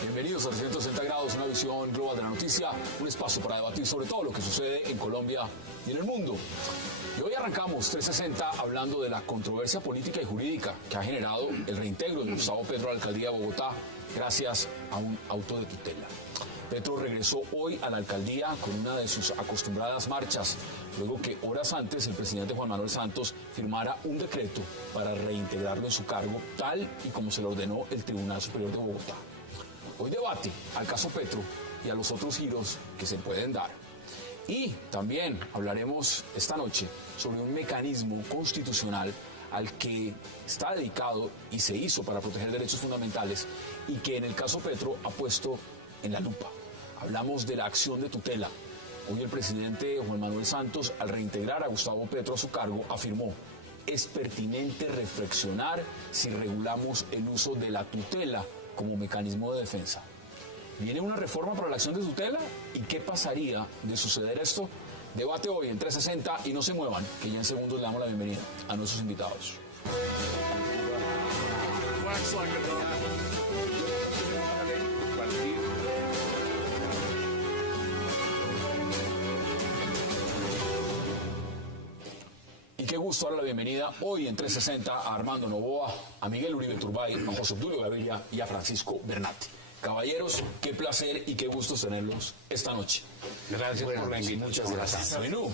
Bienvenidos a 360 grados, una visión global de la noticia, un espacio para debatir sobre todo lo que sucede en Colombia y en el mundo. Y hoy arrancamos 360 hablando de la controversia política y jurídica que ha generado el reintegro de Gustavo Petro a la alcaldía de Bogotá gracias a un auto de tutela. Petro regresó hoy a la alcaldía con una de sus acostumbradas marchas, luego que horas antes el presidente Juan Manuel Santos firmara un decreto para reintegrarlo en su cargo, tal y como se lo ordenó el Tribunal Superior de Bogotá. Hoy debate al caso Petro y a los otros giros que se pueden dar. Y también hablaremos esta noche sobre un mecanismo constitucional al que está dedicado y se hizo para proteger derechos fundamentales y que en el caso Petro ha puesto en la lupa. Hablamos de la acción de tutela. Hoy el presidente Juan Manuel Santos, al reintegrar a Gustavo Petro a su cargo, afirmó: es pertinente reflexionar si regulamos el uso de la tutela como mecanismo de defensa. ¿Viene una reforma para la acción de tutela? ¿Y qué pasaría de suceder esto? Debate hoy en 360 y no se muevan, que ya en segundos le damos la bienvenida a nuestros invitados. Y qué gusto darle la bienvenida hoy en 360 a Armando Novoa, a Miguel Uribe Turbay, a José Obdulio Gaviria y a Francisco Bernatti. Caballeros, qué placer y qué gusto tenerlos esta noche. Gracias por la invitación. Muchas gracias. Bueno,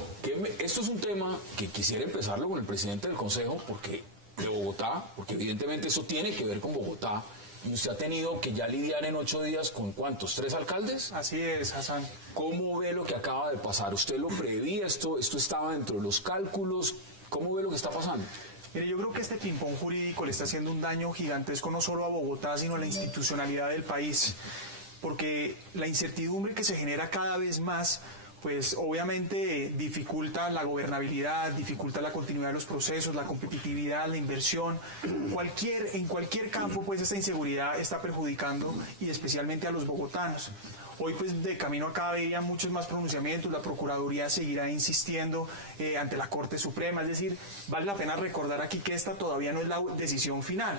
esto es un tema que quisiera empezarlo con el presidente del Consejo, porque de Bogotá, porque evidentemente eso tiene que ver con Bogotá. Y usted ha tenido que ya lidiar en 8 días con ¿cuántos? ¿3 alcaldes? Así es, Hassan. ¿Cómo ve lo que acaba de pasar? ¿Usted lo preveía? ¿Esto estaba dentro de los cálculos? ¿Cómo ve lo que está pasando? Mire, yo creo que este ping-pong jurídico le está haciendo un daño gigantesco no solo a Bogotá, sino a la institucionalidad del país. Porque la incertidumbre que se genera cada vez más, pues obviamente dificulta la gobernabilidad, dificulta la continuidad de los procesos, la competitividad, la inversión. En cualquier campo, pues esta inseguridad está perjudicando y especialmente a los bogotanos. Hoy, pues, de camino acá veía muchos más pronunciamientos, la Procuraduría seguirá insistiendo ante la Corte Suprema, es decir, vale la pena recordar aquí que esta todavía no es la decisión final.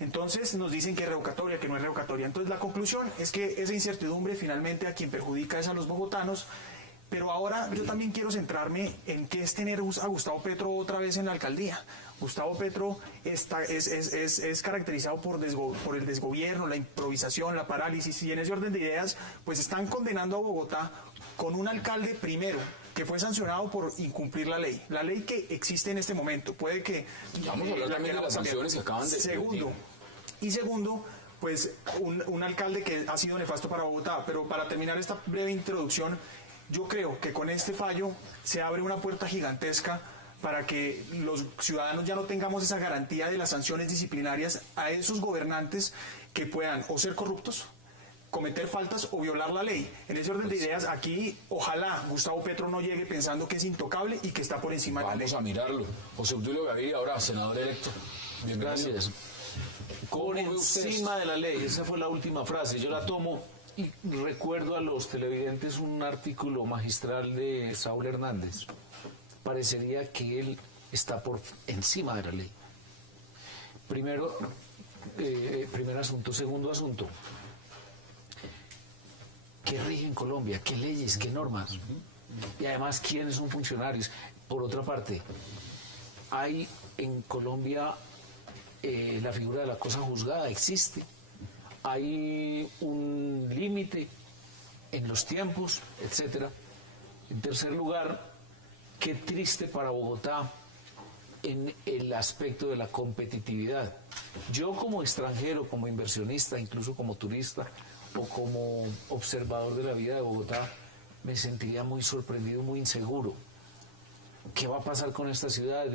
Entonces nos dicen que es revocatoria, que no es revocatoria. Entonces la conclusión es que esa incertidumbre finalmente a quien perjudica es a los bogotanos. Pero ahora yo también quiero centrarme en qué es tener a Gustavo Petro otra vez en la alcaldía. Gustavo Petro es caracterizado por el desgobierno, la improvisación, la parálisis, y en ese orden de ideas pues están condenando a Bogotá con un alcalde primero que fue sancionado por incumplir la ley que existe en este momento. Puede que... Vamos a hablar también de las sanciones que acaban de... Segundo, pues un alcalde que ha sido nefasto para Bogotá. Pero para terminar esta breve introducción, yo creo que con este fallo se abre una puerta gigantesca para que los ciudadanos ya no tengamos esa garantía de las sanciones disciplinarias a esos gobernantes que puedan o ser corruptos, cometer faltas o violar la ley. En ese orden de ideas, aquí ojalá Gustavo Petro no llegue pensando que es intocable y que está por encima de la ley. Vamos a mirarlo. José Obdulio Gaviria, ahora senador electo. Gracias. Por encima de la ley, esa fue la última frase, yo la tomo y recuerdo a los televidentes un artículo magistral de Saúl Hernández. Parecería que él está por encima de la ley. Primer asunto. Segundo asunto. ¿Qué rige en Colombia? ¿Qué leyes? ¿Qué normas? Y además, ¿quiénes son funcionarios? Por otra parte, hay en Colombia la figura de la cosa juzgada, existe. Hay un límite en los tiempos, etcétera. En tercer lugar, qué triste para Bogotá en el aspecto de la competitividad. Yo como extranjero, como inversionista, incluso como turista o como observador de la vida de Bogotá, me sentiría muy sorprendido, muy inseguro. ¿Qué va a pasar con esta ciudad?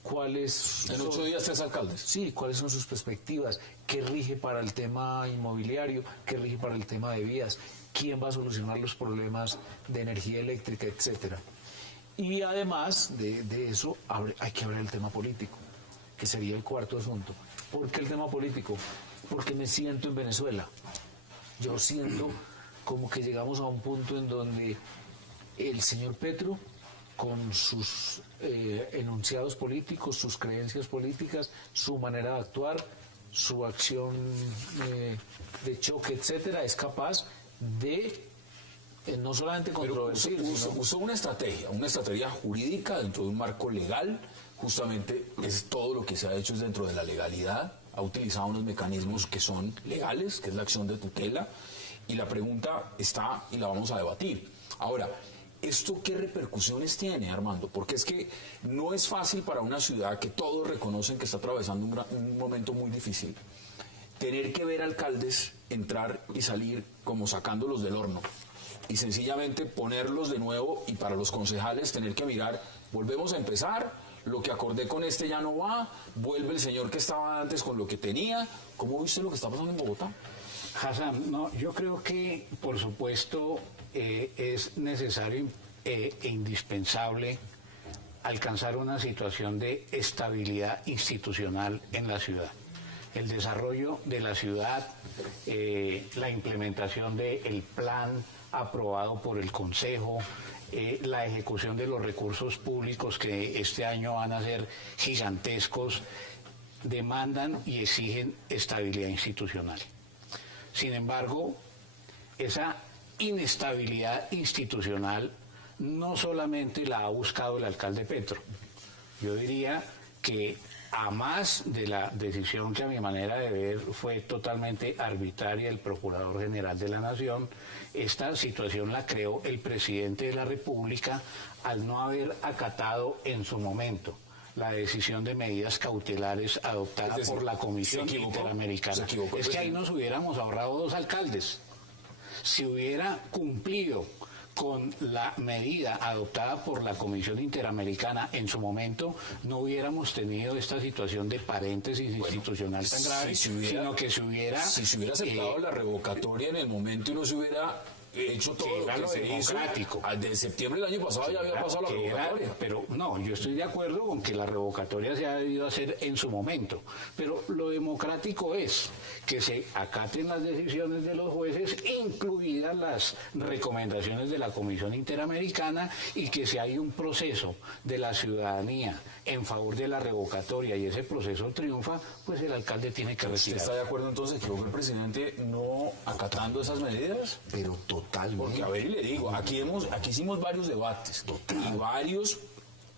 ¿Cuáles en 8 días 3 alcaldes. Sí, ¿cuáles son sus perspectivas? ¿Qué rige para el tema inmobiliario? ¿Qué rige para el tema de vías? ¿Quién va a solucionar los problemas de energía eléctrica, etcétera? Y además de eso, hay que hablar del tema político, que sería el cuarto asunto. ¿Por qué el tema político? Porque me siento en Venezuela. Yo siento como que llegamos a un punto en donde el señor Petro, con sus enunciados políticos, sus creencias políticas, su manera de actuar, su acción de choque, etcétera, es capaz de no solamente controvertir, usó una estrategia jurídica dentro de un marco legal. Justamente es todo lo que se ha hecho es dentro de la legalidad. Ha utilizado unos mecanismos que son legales, que es la acción de tutela, y la pregunta está y la vamos a debatir. Ahora, ¿esto qué repercusiones tiene, Armando? Porque es que no es fácil para una ciudad que todos reconocen que está atravesando un momento muy difícil, tener que ver alcaldes entrar y salir como sacándolos del horno, y sencillamente ponerlos de nuevo, y para los concejales tener que mirar, volvemos a empezar, lo que acordé con este ya no va, vuelve el señor que estaba antes con lo que tenía. ¿Cómo viste lo que está pasando en Bogotá? Hassan, no, yo creo que, por supuesto, es necesario e indispensable alcanzar una situación de estabilidad institucional en la ciudad. El desarrollo de la ciudad, la implementación del plan aprobado por el Consejo, la ejecución de los recursos públicos que este año van a ser gigantescos, demandan y exigen estabilidad institucional. Sin embargo, esa inestabilidad institucional no solamente la ha buscado el alcalde Petro. Yo diría que a más de la decisión que a mi manera de ver fue totalmente arbitraria el Procurador General de la Nación, esta situación la creó el presidente de la República al no haber acatado en su momento la decisión de medidas cautelares adoptada por la Comisión Interamericana. Es que ahí nos hubiéramos ahorrado 2 alcaldes. Si hubiera cumplido con la medida adoptada por la Comisión Interamericana en su momento, no hubiéramos tenido esta situación de paréntesis institucional tan grave, sino que se hubiera... Si se hubiera aceptado la revocatoria en el momento y no se hubiera hecho todo lo que se hizo, de septiembre del año pasado ya había pasado la revocatoria. Pero no, yo estoy de acuerdo con que la revocatoria se ha debido hacer en su momento, pero lo democrático es que se acaten las decisiones de los jueces, incluidas las recomendaciones de la Comisión Interamericana, y que si hay un proceso de la ciudadanía en favor de la revocatoria y ese proceso triunfa, pues el alcalde tiene que retirar. ¿Usted está de acuerdo entonces que el presidente no acatando esas medidas? Pero totalmente. Porque a ver, y le digo, aquí hicimos varios debates y varios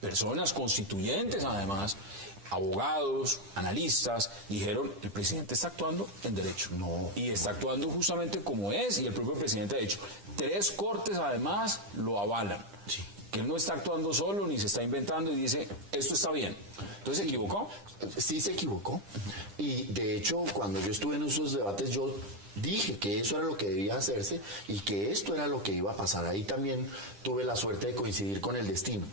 personas constituyentes, además, abogados, analistas, dijeron el presidente está actuando en derecho. No. Y está actuando justamente como es, y el propio presidente ha dicho. 3 cortes además lo avalan. Sí. Que él no está actuando solo ni se está inventando y dice esto está bien. Entonces, ¿se equivocó? Sí, se equivocó. Y de hecho, cuando yo estuve en esos debates, yo dije que eso era lo que debía hacerse y que esto era lo que iba a pasar. Ahí también tuve la suerte de coincidir con el destino.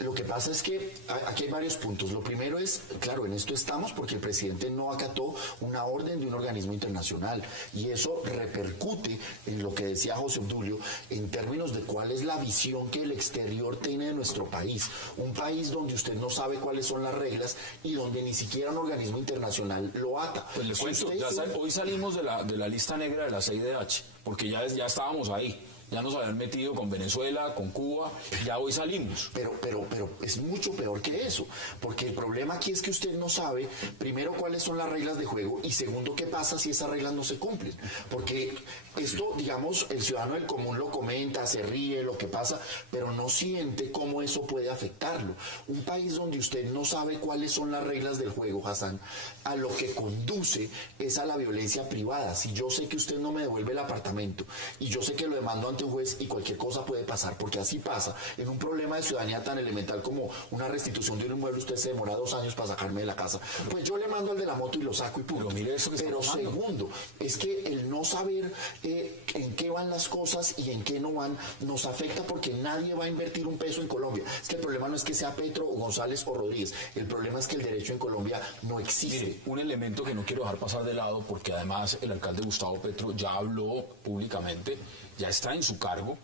Lo que pasa es que aquí hay varios puntos. Lo primero es, claro, en esto estamos porque el presidente no acató una orden de un organismo internacional, y eso repercute en lo que decía José Obdulio en términos de cuál es la visión que el exterior tiene de nuestro país. Un país donde usted no sabe cuáles son las reglas y donde ni siquiera un organismo internacional lo ata. Pues les cuento, hoy salimos de la lista negra de la CIDH, porque ya estábamos ahí. Ya nos habían metido con Venezuela, con Cuba, ya hoy salimos. Pero es mucho peor que eso, porque el problema aquí es que usted no sabe, primero, cuáles son las reglas de juego, y segundo, qué pasa si esas reglas no se cumplen. Porque esto, digamos, el ciudadano del común lo comenta, se ríe, lo que pasa, pero no siente cómo eso puede afectarlo. Un país donde usted no sabe cuáles son las reglas del juego, Hassan, a lo que conduce es a la violencia privada. Si yo sé que usted no me devuelve el apartamento y yo sé que lo demando ante un juez y cualquier cosa puede pasar, porque así pasa en un problema de ciudadanía tan elemental como una restitución de un inmueble, usted se demora 2 años para sacarme de la casa, pues yo le mando al de la moto y lo saco y punto. Pero mire eso que pero está pasando. Segundo, es que el no saber en qué van las cosas y en qué no van nos afecta, porque nadie va a invertir un peso en Colombia. Es que el problema no es que sea Petro o González o Rodríguez, el problema es que el derecho en Colombia no existe. Mire, un elemento que no quiero dejar pasar de lado, porque además el alcalde Gustavo Petro ya habló públicamente, ya está en su cargo,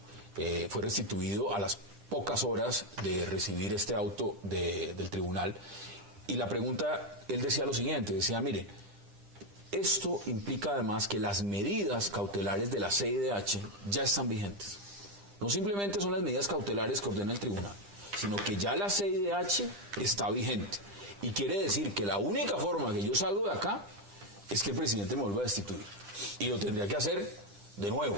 fue restituido a las pocas horas de recibir este auto del tribunal, y la pregunta, él decía lo siguiente, decía, mire, esto implica además que las medidas cautelares de la CIDH ya están vigentes. no simplemente son las medidas cautelares que ordena el tribunal, sino que ya la CIDH está vigente. Y quiere decir que la única forma que yo salgo de acá es que el presidente me vuelva a destituir. Y lo tendría que hacer de nuevo.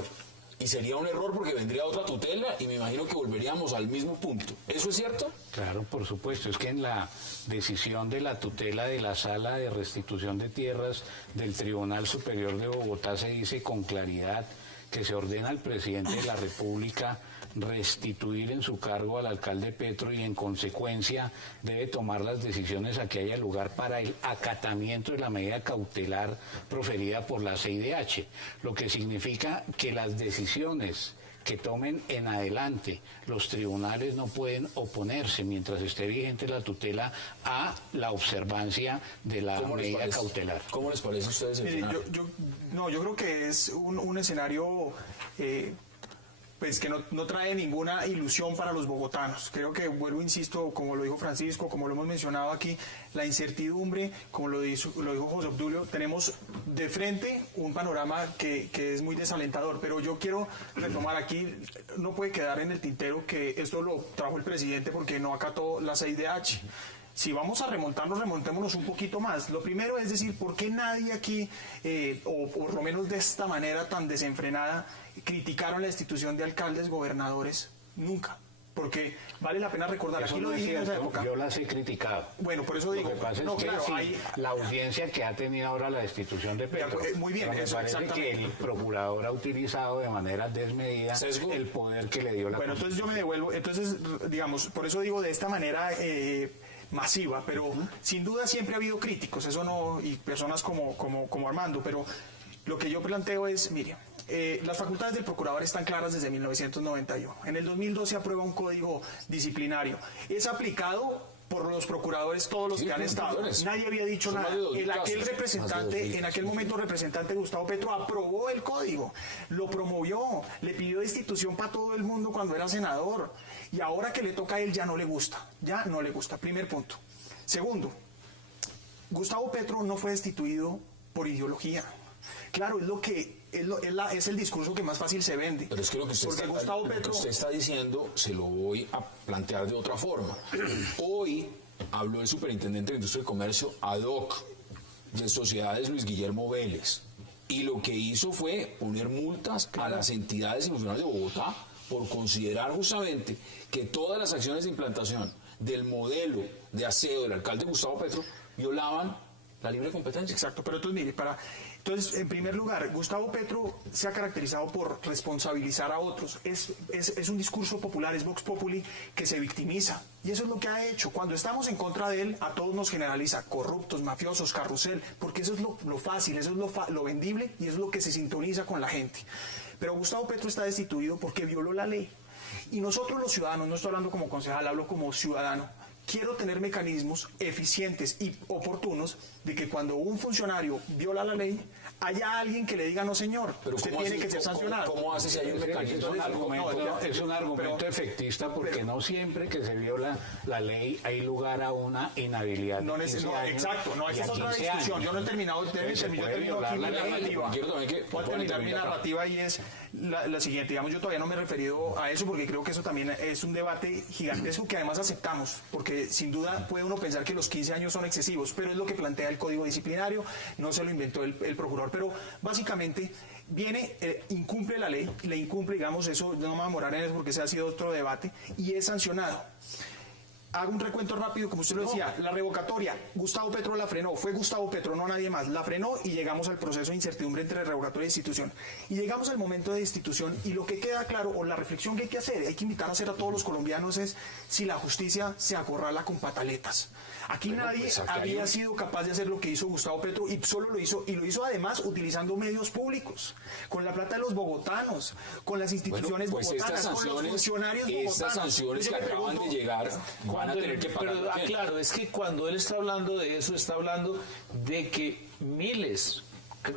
Y sería un error porque vendría otra tutela y me imagino que volveríamos al mismo punto. ¿Eso es cierto? Claro, por supuesto. Es que en la decisión de la tutela de la Sala de Restitución de Tierras del Tribunal Superior de Bogotá se dice con claridad que se ordena al presidente de la República restituir en su cargo al alcalde Petro y en consecuencia debe tomar las decisiones a que haya lugar para el acatamiento de la medida cautelar proferida por la CIDH, lo que significa que las decisiones que tomen en adelante los tribunales no pueden oponerse mientras esté vigente la tutela a la observancia de la medida cautelar. ¿Cómo les parece a ustedes el escenario? Yo creo que es un escenario pues que no trae ninguna ilusión para los bogotanos. Creo que, vuelvo, insisto, como lo dijo Francisco, como lo hemos mencionado aquí, la incertidumbre, como lo dijo José Obdulio, tenemos de frente un panorama que es muy desalentador, pero yo quiero retomar aquí, no puede quedar en el tintero que esto lo trajo el presidente porque no acató la CIDH. Si vamos a remontarnos, remontémonos un poquito más. Lo primero es decir, ¿por qué nadie aquí, o por lo menos de esta manera tan desenfrenada, criticaron la destitución de alcaldes, gobernadores? Nunca. Porque vale la pena recordar, Eso aquí no lo es dije en esa cierto, época. yo las he criticado. Bueno, por eso digo, Lo que pasa no, es que claro, sí, hay... la audiencia que ha tenido ahora la destitución de Petro, muy bien, pero me eso, parece que exactamente. el procurador ha utilizado de manera desmedida ¿Sesgo? el poder que le dio la Bueno, entonces yo me devuelvo, entonces, digamos, por eso digo de esta manera masiva, pero sin duda siempre ha habido críticos, eso no, y personas como Armando, pero lo que yo planteo es, mire, las facultades del procurador están claras desde 1991. En el 2012 se aprueba un código disciplinario. Es aplicado por los procuradores, todos los que han estado. Nadie había dicho Son nada. En aquel casos. momento representante Gustavo Petro aprobó el código, lo promovió, le pidió destitución para todo el mundo cuando era senador. Y ahora que le toca a él ya no le gusta. Primer punto. Segundo, Gustavo Petro no fue destituido por ideología. Claro, es el discurso que más fácil se vende. Pero es que lo que usted está diciendo se lo voy a plantear de otra forma. Hoy habló el superintendente de Industria y Comercio ad hoc de Sociedades Luis Guillermo Vélez y lo que hizo fue poner multas a las entidades y funcionarios de Bogotá por considerar justamente que todas las acciones de implantación del modelo de aseo del alcalde Gustavo Petro violaban la libre competencia. Exacto, pero entonces mire, entonces, en primer lugar, Gustavo Petro se ha caracterizado por responsabilizar a otros. Es un discurso popular, es Vox Populi, que se victimiza. Y eso es lo que ha hecho. Cuando estamos en contra de él, a todos nos generaliza corruptos, mafiosos, carrusel, porque eso es lo fácil, eso es lo vendible y eso es lo que se sintoniza con la gente. Pero Gustavo Petro está destituido porque violó la ley. Y nosotros los ciudadanos, no estoy hablando como concejal, hablo como ciudadano, quiero tener mecanismos eficientes y oportunos de que cuando un funcionario viola la ley, haya alguien que le diga, no señor, pero usted tiene que ser sancionado. ¿Cómo hace si hay un mecanismo? Es un argumento efectista porque no siempre que se viola la ley hay lugar a una inhabilidad. Exacto, no, esa es otra discusión. Yo no he terminado, yo termino aquí mi narrativa. Voy a terminar mi narrativa y es la siguiente. Digamos, yo todavía no me he referido a eso porque creo que eso también es un debate gigantesco que además aceptamos, porque sin duda puede uno pensar que los 15 años son excesivos, pero es lo que plantea el Código Disciplinario, no se lo inventó el procurador. Pero básicamente viene, incumple la ley, le incumple, digamos, eso no me voy a demorar en eso porque ese ha sido otro debate, y es sancionado. Hago un recuento rápido, como usted lo decía, la revocatoria, Gustavo Petro la frenó, fue Gustavo Petro, no nadie más, la frenó y llegamos al proceso de incertidumbre entre revocatoria e institución. Y llegamos al momento de destitución y lo que queda claro, o la reflexión que hay que hacer, hay que invitar a hacer a todos los colombianos es si la justicia se acorrala con pataletas. Aquí nadie había sido capaz de hacer lo que hizo Gustavo Petro y solo lo hizo, y lo hizo además utilizando medios públicos, con la plata de los bogotanos, con las instituciones bogotanas, con los funcionarios bogotanos. Estas sanciones que acaban de llegar van a tener que pagar. Claro, es que cuando él está hablando de eso, está hablando de que miles,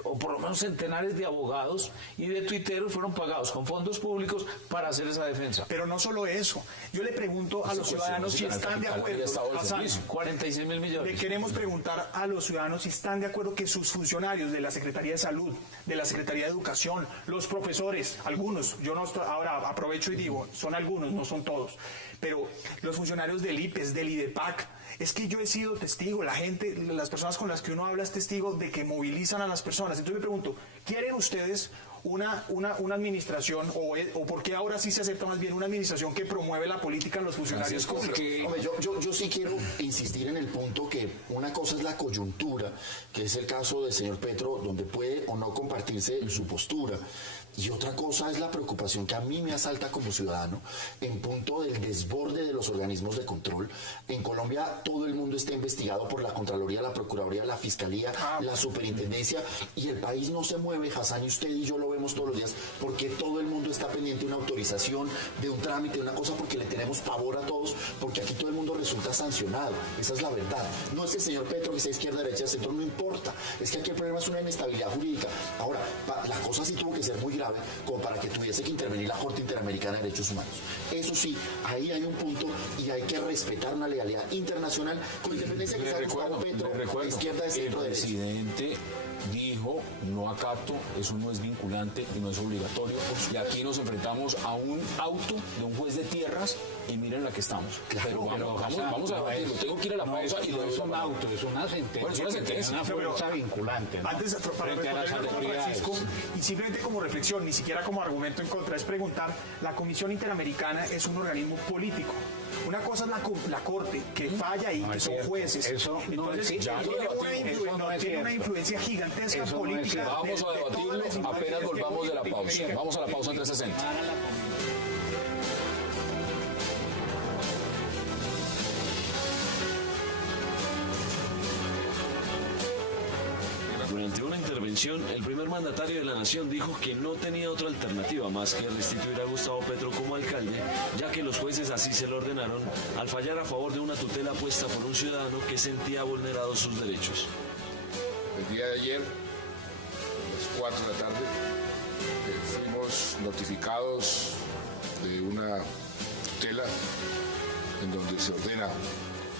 o por lo menos centenares de abogados y de tuiteros fueron pagados con fondos públicos para hacer esa defensa. Pero no solo eso. Yo le pregunto a los ciudadanos si están de acuerdo. Hassan, 46 mil millones. le queremos preguntar a los ciudadanos si están de acuerdo que sus funcionarios de la Secretaría de Salud, de la Secretaría de Educación, los profesores, algunos, yo no estoy, ahora aprovecho y digo, son algunos, no son todos, pero los funcionarios del IPES, del IDEPAC, es que yo he sido testigo, la gente, las personas con las que uno habla es testigo de que movilizan a las personas. Entonces me pregunto, ¿quieren ustedes una administración, o por qué ahora sí se acepta más bien una administración que promueve la política en los funcionarios públicos? Hombre, yo sí quiero insistir en el punto que una cosa es la coyuntura, que es el caso del señor Petro, donde puede o no compartirse su postura. Y otra cosa es la preocupación que a mí me asalta como ciudadano en punto del desborde de los organismos de control. En Colombia todo el mundo está investigado por la Contraloría, la Procuraduría, la Fiscalía, la Superintendencia, y el país no se mueve. Hassan y usted y yo lo vemos todos los días, porque todo el mundo está pendiente de una autorización, de un trámite, de una cosa, porque le tenemos pavor a todos, porque aquí todo el mundo resulta sancionado. Esa es la verdad. No es que el señor Petro, que sea izquierda, derecha, centro, no importa. Es que aquí el problema es una inestabilidad jurídica. Ahora, la cosa sí tuvo que ser muy grave como para que tuviese que intervenir la Corte Interamericana de Derechos Humanos. Eso sí, ahí hay un punto y hay que respetar una legalidad internacional con independencia que sea Gustavo Petro, de izquierda, de centro, de derecha. El presidente dijo, no acato, eso no es vinculante y no es obligatorio, y aquí nos enfrentamos a un auto de un juez de tierras y miren la que estamos. Claro, pero vamos a debatirlo, tengo que ir a la pausa y no luego es un auto, es una sentencia, bueno, es una sentencia, una fuerza vinculante, ¿no? Antes, para frente a las responder a autoridades. Francisco, y simplemente como reflexión, ni siquiera como argumento en contra, es preguntar, la Comisión Interamericana es un organismo político. Una cosa es la Corte, que falla y No que es son cierto. jueces. Eso no Entonces, es cierto. tiene una influencia gigantesca Eso no es política. cierto. vamos a debatirlo apenas volvamos de la pausa. Vamos a la pausa en 360. Durante una intervención, el primer mandatario de la nación dijo que no tenía otra alternativa más que restituir a Gustavo Petro como alcalde, ya que los jueces así se lo ordenaron al fallar a favor de una tutela puesta por un ciudadano que sentía vulnerados sus derechos. El día de ayer, a las 4 de la tarde, fuimos notificados de una tutela en donde se ordena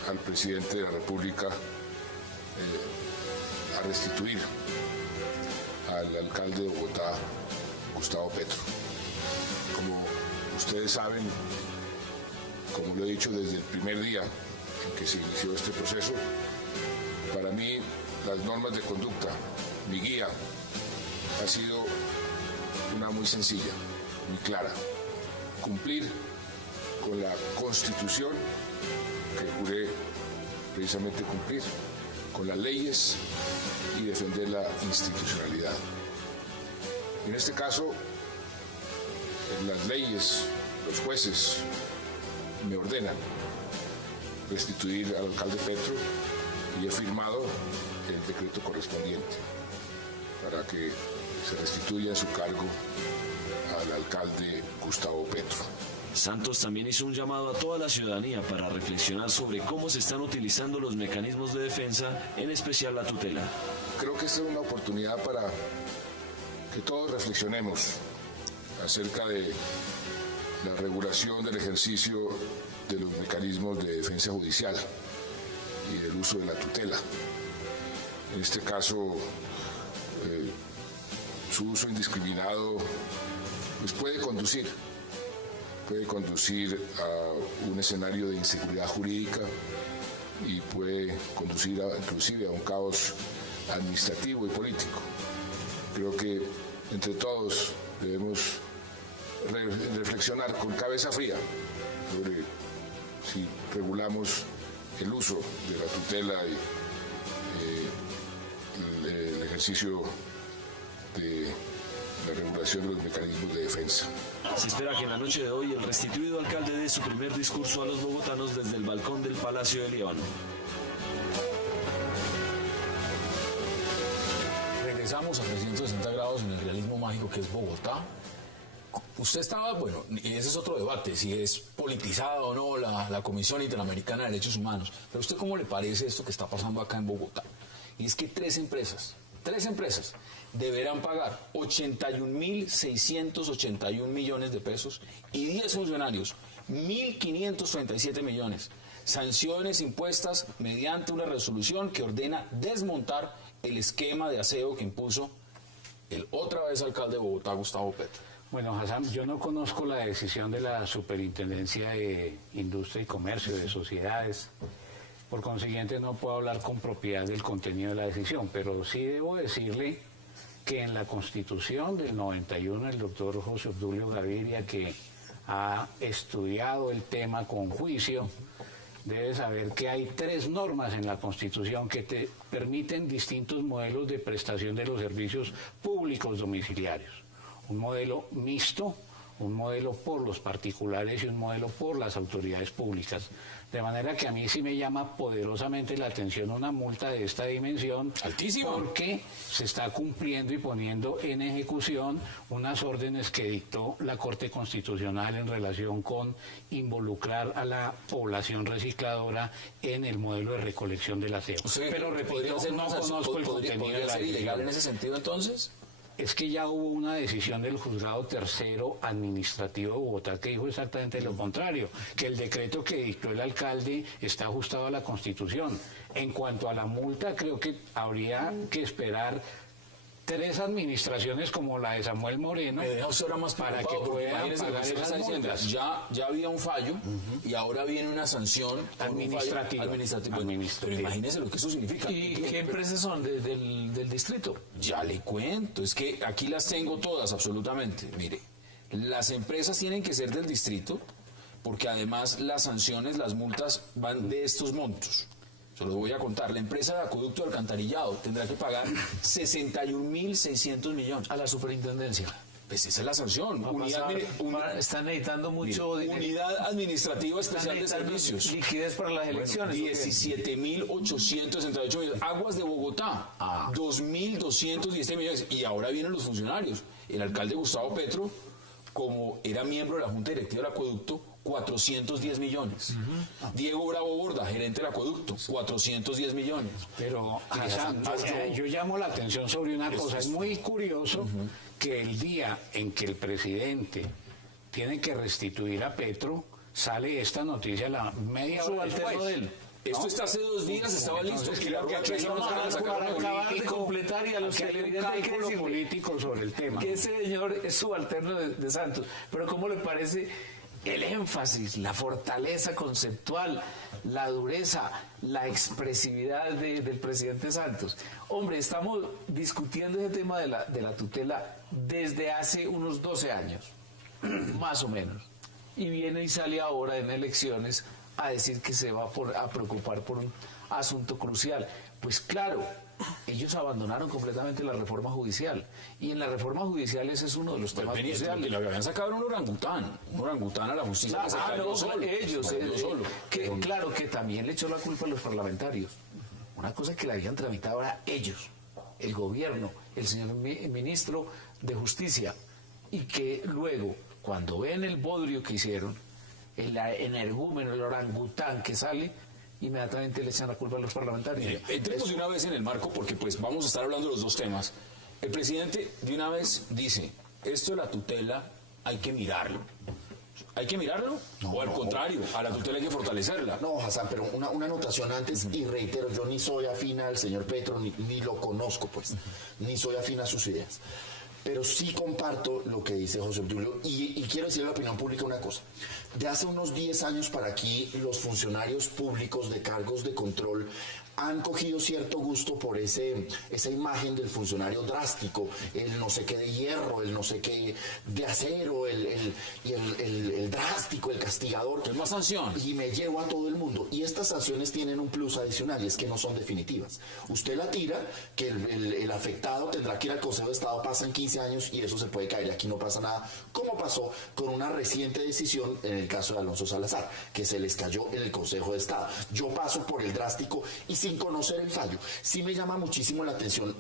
al presidente de la República a restituir al alcalde de Bogotá, Gustavo Petro. Como ustedes saben, como lo he dicho desde el primer día en que se inició este proceso, para mí las normas de conducta, mi guía, ha sido una muy sencilla, muy clara. Cumplir con la Constitución que juré precisamente cumplir, con las leyes y defender la institucionalidad. En este caso, las leyes, los jueces me ordenan restituir al alcalde Petro y he firmado el decreto correspondiente para que se restituya en su cargo al alcalde Gustavo Petro. Santos también hizo un llamado a toda la ciudadanía para reflexionar sobre cómo se están utilizando los mecanismos de defensa, en especial la tutela. Creo que esta es una oportunidad para que todos reflexionemos acerca de la regulación del ejercicio de los mecanismos de defensa judicial y del uso de la tutela. En este caso, su uso indiscriminado pues puede conducir a un escenario de inseguridad jurídica y puede conducir inclusive a un caos administrativo y político. Creo que entre todos debemos reflexionar con cabeza fría sobre si regulamos el uso de la tutela y el ejercicio de la regulación de los mecanismos de defensa. Se espera que en la noche de hoy el restituido alcalde dé su primer discurso a los bogotanos desde el balcón del Palacio de León. Regresamos a 360 grados en el realismo mágico que es Bogotá. Usted estaba, bueno, y ese es otro debate, si es politizada o no la Comisión Interamericana de Derechos Humanos, pero ¿a usted cómo le parece esto que está pasando acá en Bogotá? Y es que 3 empresas 3 empresas, deberán pagar 81.681 millones de pesos y 10 funcionarios, 1.537 millones. Sanciones impuestas mediante una resolución que ordena desmontar el esquema de aseo que impuso el otra vez alcalde de Bogotá, Gustavo Petro. Bueno, Hassan, yo no conozco la decisión de la Superintendencia de Industria y Comercio, de Sociedades. Por consiguiente, no puedo hablar con propiedad del contenido de la decisión, pero sí debo decirle que en la Constitución del 91, el doctor José Obdulio Gaviria, que ha estudiado el tema con juicio, debe saber que hay 3 normas en la Constitución que te permiten distintos modelos de prestación de los servicios públicos domiciliarios. Un modelo mixto, un modelo por los particulares y un modelo por las autoridades públicas. De manera que a mí sí me llama poderosamente la atención una multa de esta dimensión. Altísima. Porque se está cumpliendo y poniendo en ejecución unas órdenes que dictó la Corte Constitucional en relación con involucrar a la población recicladora en el modelo de recolección del aseo. Pero repito, no conozco el contenido de la ser ilegal en ese sentido entonces. Es que ya hubo una decisión del Juzgado Tercero Administrativo de Bogotá que dijo exactamente lo contrario, que el decreto que dictó el alcalde está ajustado a la Constitución. En cuanto a la multa, creo que habría que esperar 3 administraciones como la de Samuel Moreno para que puedan pagar esas multas. Ya había un fallo y ahora viene una sanción administrativa. Pero imagínese lo que eso significa. ¿Y qué empresas son del distrito? Ya le cuento, es que aquí las tengo todas absolutamente. Mire, las empresas tienen que ser del distrito porque además las sanciones, las multas van de estos montos. Se los voy a contar. La empresa de acueducto de alcantarillado tendrá que pagar 61.600 millones. A la superintendencia. Pues esa es la sanción. Están necesitando mucho dinero. Unidad Administrativa Especial de Servicios. Liquidez para las elecciones. 17.868 millones. Aguas de Bogotá, 2.217 millones. Y ahora vienen los funcionarios. El alcalde Gustavo Petro, como era miembro de la Junta Directiva del Acueducto, 410 millones. Diego Bravo Borda, gerente del acueducto, 410 millones. Pero, Hassan, yo llamo la atención sobre una cosa. Es muy curioso que el día en que el presidente tiene que restituir a Petro, sale esta noticia a la media hora después. De él. Esto está hace 2 días, estaba listo. Para acabar de completar y a los televidentes hay que decirle político sobre el tema. Que ese señor es subalterno de Santos. Pero ¿cómo le parece el énfasis, la fortaleza conceptual, la dureza, la expresividad del presidente Santos? Hombre, estamos discutiendo ese tema de la tutela desde hace unos 12 años, más o menos. Y viene y sale ahora en elecciones a decir que se va a preocupar por un asunto crucial. Pues claro, ellos abandonaron completamente la reforma judicial. Y en la reforma judicial ese es uno de los temas cruciales. Le habían sacado un orangután a la justicia. Claro, que también le echó la culpa a los parlamentarios. Una cosa que le habían tramitado era ellos, el gobierno, el señor ministro de Justicia. Y que luego, cuando ven el bodrio que hicieron, el energúmeno, el orangután que sale, inmediatamente le echan la culpa a los parlamentarios. Entremos de una vez en el marco porque pues vamos a estar hablando de los dos temas. El presidente de una vez dice, esto de la tutela hay que mirarlo. ¿Hay que mirarlo? ¿O al contrario, a la tutela hay que fortalecerla? No, Hassan, pero una anotación antes, y reitero, yo ni soy afín al señor Petro, ni lo conozco, pues, ni soy afín a sus ideas. Pero sí comparto lo que dice José Obdulio y quiero decirle a la opinión pública una cosa. De hace unos 10 años para aquí, los funcionarios públicos de cargos de control han cogido cierto gusto por esa imagen del funcionario drástico, el no sé qué de hierro, el no sé qué de acero, el drástico, el castigador. Es más sanción. Y me llevo a todo el mundo. Y estas sanciones tienen un plus adicional y es que no son definitivas. Usted la tira, que el afectado tendrá que ir al Consejo de Estado, pasan 15 15 años y eso se puede caer. Aquí no pasa nada, como pasó con una reciente decisión en el caso de Alonso Salazar, que se les cayó en el Consejo de Estado. Yo paso por el drástico y sin conocer el fallo. Sí me llama muchísimo la atención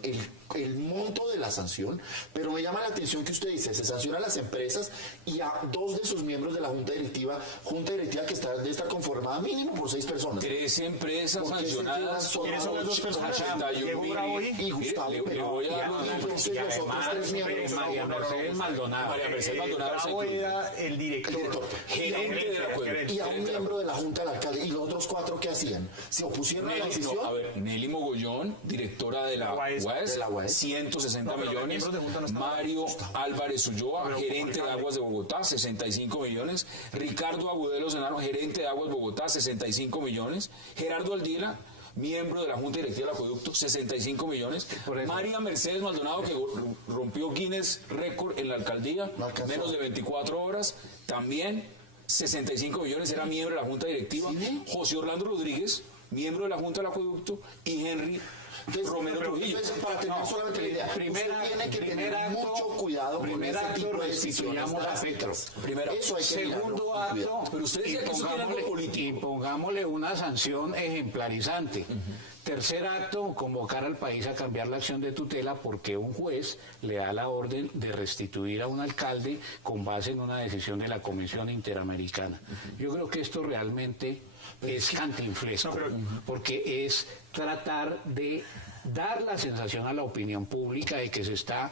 el monto de la sanción, pero me llama la atención que usted dice, se sanciona a las empresas y a 2 de sus miembros de la Junta Directiva que debe estar conformada mínimo por 6 personas. 3 empresas sancionadas. ¿Quiénes son las 2 personas? Diego Bravo y Gustavo. Le voy a dar entonces los otros 3 miembros. María Mercedes Maldonado. María Mercedes Maldonado Bravo era el director. gerente del acueducto. Y a un miembro de la Junta del Alcalde. ¿Y los otros 4 qué hacían? ¿Se opusieron a la decisión? Nelly Mogollón, directora de la UAS, 160 millones. Mario Álvarez Ulloa, gerente de Aguas de Bogotá, 65 millones. Ricardo Agudelo Senaro, gerente de Aguas Bogotá, 65 millones. Gerardo Aldila, miembro de la Junta Directiva del Acueducto, 65 millones. María Mercedes Maldonado, que rompió Guinness récord en la alcaldía, menos de 24 horas, también 65 millones, era miembro de la Junta Directiva. ¿Sí? José Orlando Rodríguez, miembro de la Junta del Acueducto, y Henry Romero Trujillo. Para tener solamente la idea, tiene que tener mucho cuidado con ese tipo de decisiones drásticas. Eso hay que Segundo acto, pero usted decía que eso tiene algo político. Impongámosle una sanción ejemplarizante. Tercer acto, convocar al país a cambiar la acción de tutela porque un juez le da la orden de restituir a un alcalde con base en una decisión de la Comisión Interamericana. Yo creo que esto realmente es cantinflesco, porque es tratar de dar la sensación a la opinión pública de que se está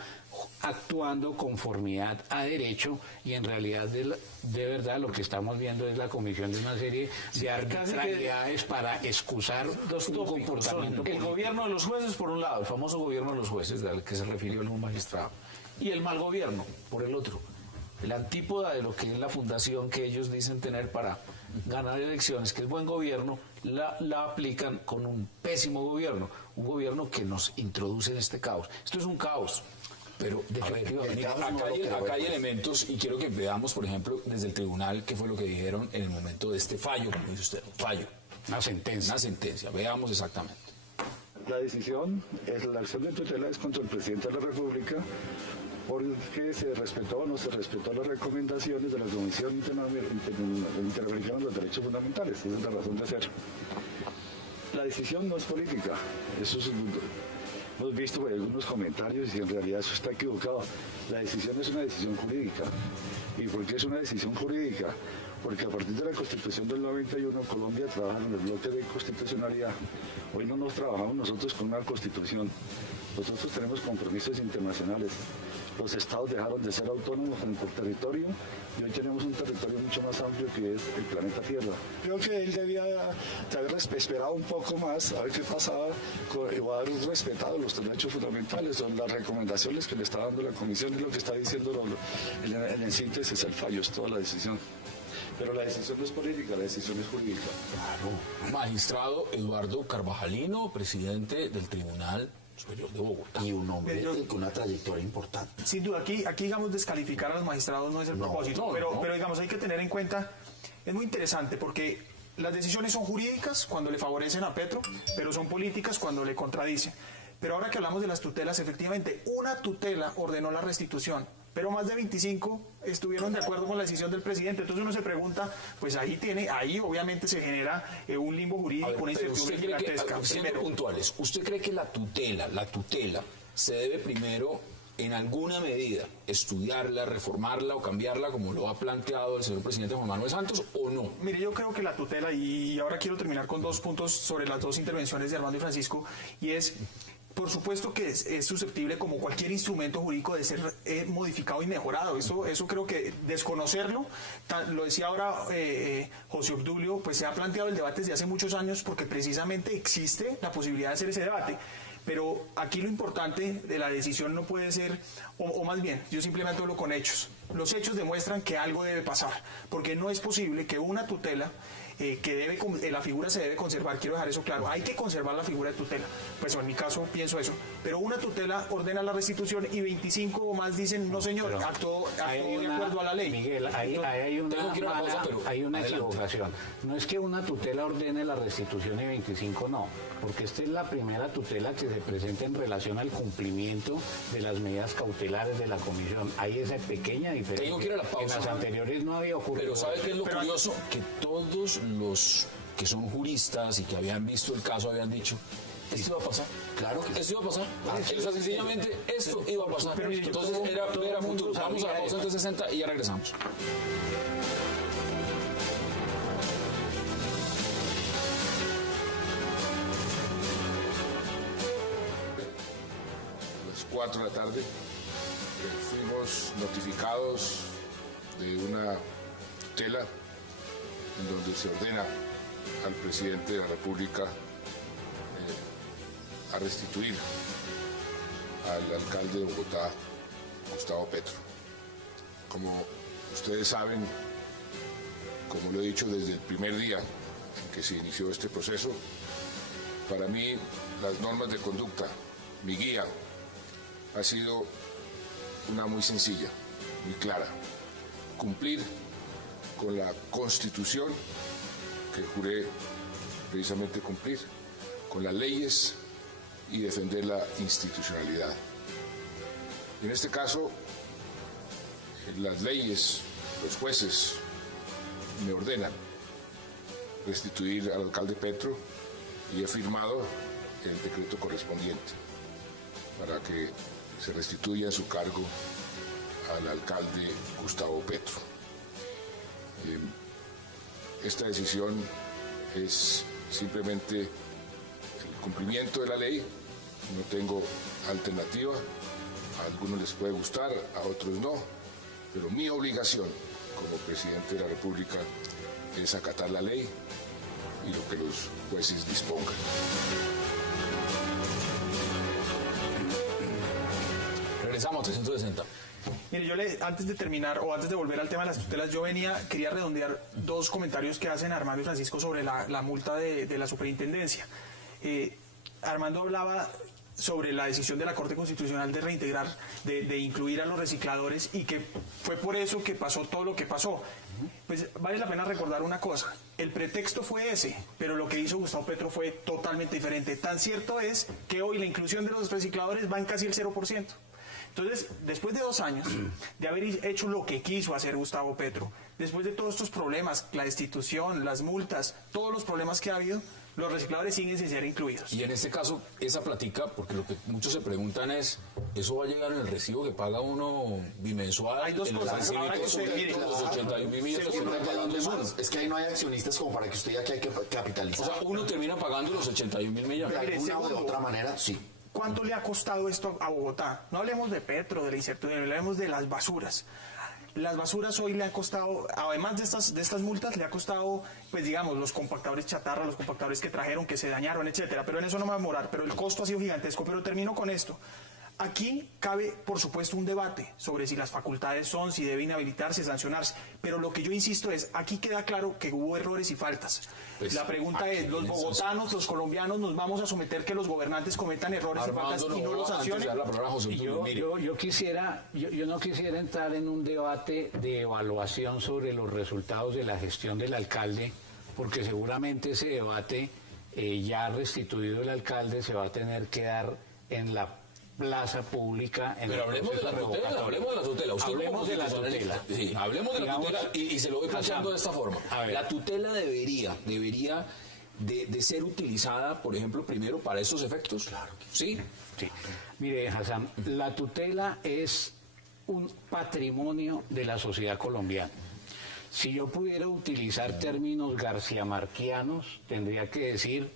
actuando conformidad a derecho y en realidad de verdad lo que estamos viendo es la comisión de una serie de arbitrariedades para excusar un comportamiento el gobierno de los jueces por un lado, el famoso gobierno de los jueces al que se refirió el magistrado, y el mal gobierno por el otro, la antípoda de lo que es la fundación que ellos dicen tener para ganar elecciones, que es buen gobierno, la aplican con un pésimo gobierno, un gobierno que nos introduce en este caos. Esto es un caos. Pero definitivamente acá hay elementos y quiero que veamos, por ejemplo, desde el tribunal qué fue lo que dijeron en el momento de este fallo, como dice usted, fallo. Una sentencia. Veamos exactamente. La decisión, la acción de tutela es contra el presidente de la República porque se respetó o no se respetó las recomendaciones de la Comisión Interamericana de los Derechos Fundamentales. Esa es la razón de ser. La decisión no es política. Eso es hemos visto algunos comentarios y en realidad eso está equivocado. La decisión es una decisión jurídica. ¿Y por qué es una decisión jurídica? Porque a partir de la Constitución del 91 Colombia trabaja en el bloque de constitucionalidad. Hoy no nos trabajamos nosotros con una constitución. Nosotros tenemos compromisos internacionales. Los estados dejaron de ser autónomos en el territorio y hoy tenemos un territorio mucho más amplio que es el planeta Tierra. Creo que él debía de haber esperado un poco más a ver qué pasaba o haber respetado los derechos fundamentales o las recomendaciones que le está dando la Comisión y lo que está diciendo en síntesis el fallo, es toda la decisión. Pero la decisión no es política, la decisión es jurídica. Claro. Magistrado Eduardo Carvajalino, presidente del Tribunal Superior de Bogotá. Y un hombre con una trayectoria importante. Sin duda, aquí digamos, descalificar a los magistrados no es el propósito, pero digamos, hay que tener en cuenta, es muy interesante porque las decisiones son jurídicas cuando le favorecen a Petro, pero son políticas cuando le contradicen. Pero ahora que hablamos de las tutelas, efectivamente, una tutela ordenó la restitución, pero más de 25 estuvieron de acuerdo con la decisión del presidente. Entonces uno se pregunta, pues ahí obviamente se genera un limbo jurídico, una incertidumbre gigantesca. Siendo puntuales, ¿usted cree que la tutela se debe primero, en alguna medida, estudiarla, reformarla o cambiarla, como lo ha planteado el señor presidente Juan Manuel Santos, o no? Mire, yo creo que la tutela, y ahora quiero terminar con 2 puntos sobre las 2 intervenciones de Armando y Francisco, y es... Por supuesto que es susceptible, como cualquier instrumento jurídico, de ser modificado y mejorado. Eso creo que desconocerlo, lo decía ahora José Obdulio, pues se ha planteado el debate desde hace muchos años porque precisamente existe la posibilidad de hacer ese debate. Pero aquí lo importante de la decisión no puede ser, o más bien, yo simplemente hablo con hechos. Los hechos demuestran que algo debe pasar, porque no es posible que una tutela la figura se debe conservar, quiero dejar eso claro, hay que conservar la figura de tutela, pues en mi caso pienso eso, pero una tutela ordena la restitución y 25 o más dicen, no señor, actuó de acuerdo a la ley. Miguel, hay una equivocación. No es que una tutela ordene la restitución y 25 no, porque esta es la primera tutela que se presenta en relación al cumplimiento de las medidas cautelares de la comisión. Hay esa pequeña diferencia. Tengo que ir a la pausa. En las anteriores no había ocurrido. Pero ¿sabe qué es lo curioso? Que todos los que son juristas y que habían visto el caso habían dicho, esto iba a pasar. Claro que esto iba a pasar. Sencillamente, esto iba a pasar. Entonces era ver a futuro. Vamos a la pausa entre 60 y ya regresamos. A las 4 de la tarde fuimos notificados de una tutela en donde se ordena al presidente de la República a restituir al alcalde de Bogotá, Gustavo Petro. Como ustedes saben, como lo he dicho desde el primer día en que se inició este proceso, para mí las normas de conducta, mi guía, ha sido una muy sencilla, muy clara: cumplir con la Constitución que juré precisamente cumplir, con las leyes y defender la institucionalidad. En este caso, las leyes, los jueces me ordenan restituir al alcalde Petro y he firmado el decreto correspondiente para que se restituya en su cargo al alcalde Gustavo Petro. Esta decisión es simplemente el cumplimiento de la ley, no tengo alternativa, a algunos les puede gustar, a otros no, pero mi obligación como presidente de la República es acatar la ley y lo que los jueces dispongan. Regresamos a 360. Mire, antes de terminar o antes de volver al tema de las tutelas, quería redondear dos comentarios que hacen Armando y Francisco sobre la multa de la superintendencia. Armando hablaba sobre la decisión de la Corte Constitucional de reintegrar, de incluir a los recicladores y que fue por eso que pasó todo lo que pasó. Pues vale la pena recordar una cosa, el pretexto fue ese, pero lo que hizo Gustavo Petro fue totalmente diferente. Tan cierto es que hoy la inclusión de los recicladores va en casi el 0%. Entonces, después de 2 años de haber hecho lo que quiso hacer Gustavo Petro, después de todos estos problemas, la destitución, las multas, todos los problemas que ha habido, los recicladores siguen sin ser incluidos. Y en este caso, esa platica, porque lo que muchos se preguntan es, ¿eso va a llegar en el recibo que paga uno bimensual? Hay dos cosas. Es que ahí no hay accionistas como para que usted diga que hay que capitalizar. O sea, uno termina pagando los 81.000 millones. De alguna o de otra manera, sí. ¿Cuánto le ha costado esto a Bogotá? No hablemos de Petro, de la incertidumbre, hablemos de las basuras. Las basuras hoy le han costado, además de estas multas, le ha costado, pues digamos, los compactadores chatarra, los compactadores que trajeron, que se dañaron, etcétera. Pero en eso no me voy a demorar, pero el costo ha sido gigantesco. Pero termino con esto. Aquí cabe, por supuesto, un debate sobre si las facultades son, si deben inhabilitarse, sancionarse. Pero lo que yo insisto es, aquí queda claro que hubo errores y faltas. Pues, la pregunta es, ¿los bogotanos, los colombianos, nos vamos a someter que los gobernantes cometan errores y faltas y no los sancionen? Yo no quisiera entrar en un debate de evaluación sobre los resultados de la gestión del alcalde, porque seguramente ese debate, ya restituido el alcalde, se va a tener que dar en la plaza pública. Pero hablemos de la tutela. Hablemos de la tutela. Sí, hablemos de la tutela y se lo voy planteando de esta forma. La tutela debería de ser utilizada, por ejemplo, primero para esos efectos. Claro. ¿Sí? Sí. Mire, Hassan, la tutela es un patrimonio de la sociedad colombiana. Si yo pudiera utilizar términos garciamarquianos, tendría que decir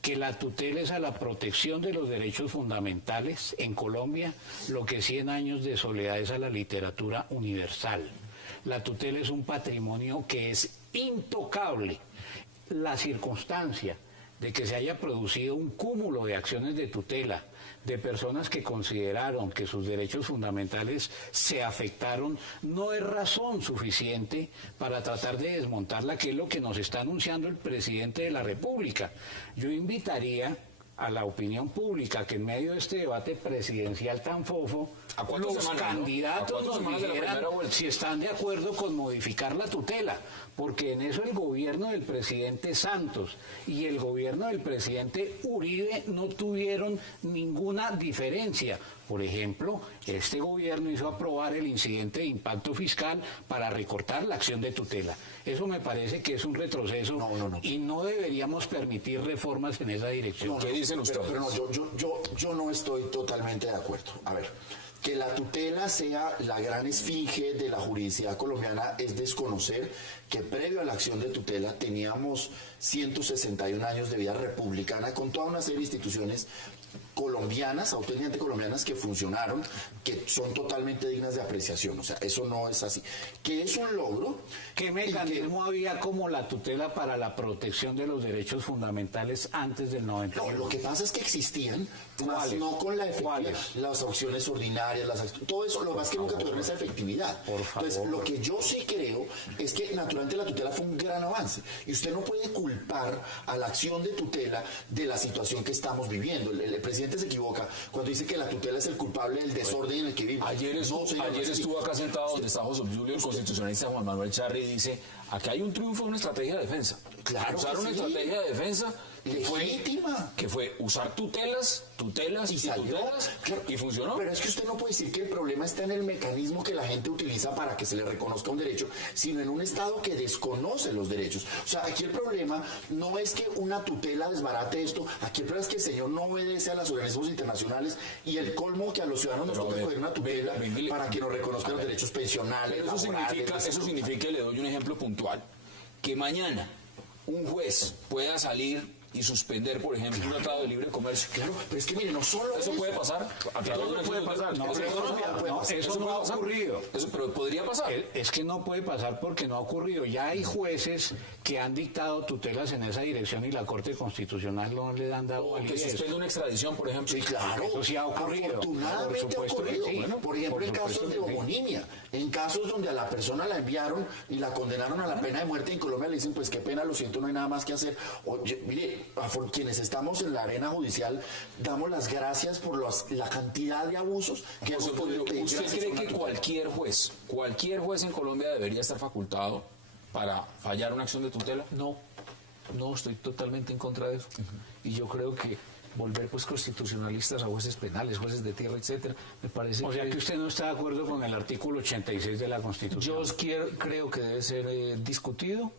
que la tutela es a la protección de los derechos fundamentales en Colombia, lo que 100 años de soledad es a la literatura universal. La tutela es un patrimonio que es intocable. La circunstancia de que se haya producido un cúmulo de acciones de tutela de personas que consideraron que sus derechos fundamentales se afectaron, no es razón suficiente para tratar de desmontarla, que es lo que nos está anunciando el presidente de la República. Yo invitaría a la opinión pública que en medio de este debate presidencial tan fofo, los candidatos nos dijeran si están de acuerdo con modificar la tutela, porque en eso el gobierno del presidente Santos y el gobierno del presidente Uribe no tuvieron ninguna diferencia. Por ejemplo, este gobierno hizo aprobar el incidente de impacto fiscal para recortar la acción de tutela. Eso me parece que es un retroceso y no deberíamos permitir reformas en esa dirección. ¿Qué dicen ustedes? Pero no, yo no estoy totalmente de acuerdo. A ver, que la tutela sea la gran esfinge de la juridicidad colombiana es desconocer que previo a la acción de tutela teníamos 161 años de vida republicana con toda una serie de instituciones colombianas, auténticamente colombianas, que funcionaron, que son totalmente dignas de apreciación. O sea, eso no es así. Que es un logro. ¿Qué mecanismo había como la tutela para la protección de los derechos fundamentales antes del 91? No, lo que pasa es que existían, más no con la efectividad. Las opciones ordinarias, todo eso, lo más que nunca tuvieron esa efectividad. Por favor. Entonces, lo que yo sí creo es que naturalmente la tutela fue un gran avance. Y usted no puede culpar a la acción de tutela de la situación que estamos viviendo. El presidente se equivoca cuando dice que la tutela es el culpable del desorden en el que vivimos. Ayer estuvo acá sentado donde está José Obdulio, el constitucionalista Juan Manuel Charri, y dice, aquí hay un triunfo de una estrategia de defensa. Claro. Usaron una estrategia de defensa legítima, que fue usar tutelas y salió, tutelas, claro, y funcionó. Pero es que usted no puede decir que el problema está en el mecanismo que la gente utiliza para que se le reconozca un derecho, sino en un Estado que desconoce los derechos. O sea, aquí el problema no es que una tutela desbarate esto, aquí el problema es que el señor no obedece a los organismos internacionales y el colmo que a los ciudadanos nos toca coger una tutela para que nos reconozcan los derechos pensionales. Pero eso significa, le doy un ejemplo puntual, que mañana un juez pueda salir y suspender, por ejemplo, un tratado de libre comercio. Claro, pero es que mire, no solo eso puede pasar. Eso puede pasar. Eso no ha ocurrido. Pero podría pasar. Es que no puede pasar porque no ha ocurrido. Ya hay jueces que han dictado tutelas en esa dirección y la Corte Constitucional no le han dado validez. Que suspende una extradición, por ejemplo. Sí, claro. Eso sí ha ocurrido. Afortunadamente ha ocurrido. Sí. Por ejemplo, en casos de homonimia, en casos donde a la persona la enviaron y la condenaron a la pena de muerte, en Colombia le dicen, pues qué pena, lo siento, no hay nada más que hacer. Oye, mire, quienes estamos en la arena judicial damos las gracias por la cantidad de abusos que hemos podido pedir. ¿Usted cree que cualquier juez en Colombia debería estar facultado para fallar una acción de tutela? No, estoy totalmente en contra de eso. Y yo creo que volver pues constitucionalistas a jueces penales, jueces de tierra, etcétera, me parece que usted no está de acuerdo con el artículo 86 de la Constitución. Yo creo que debe ser discutido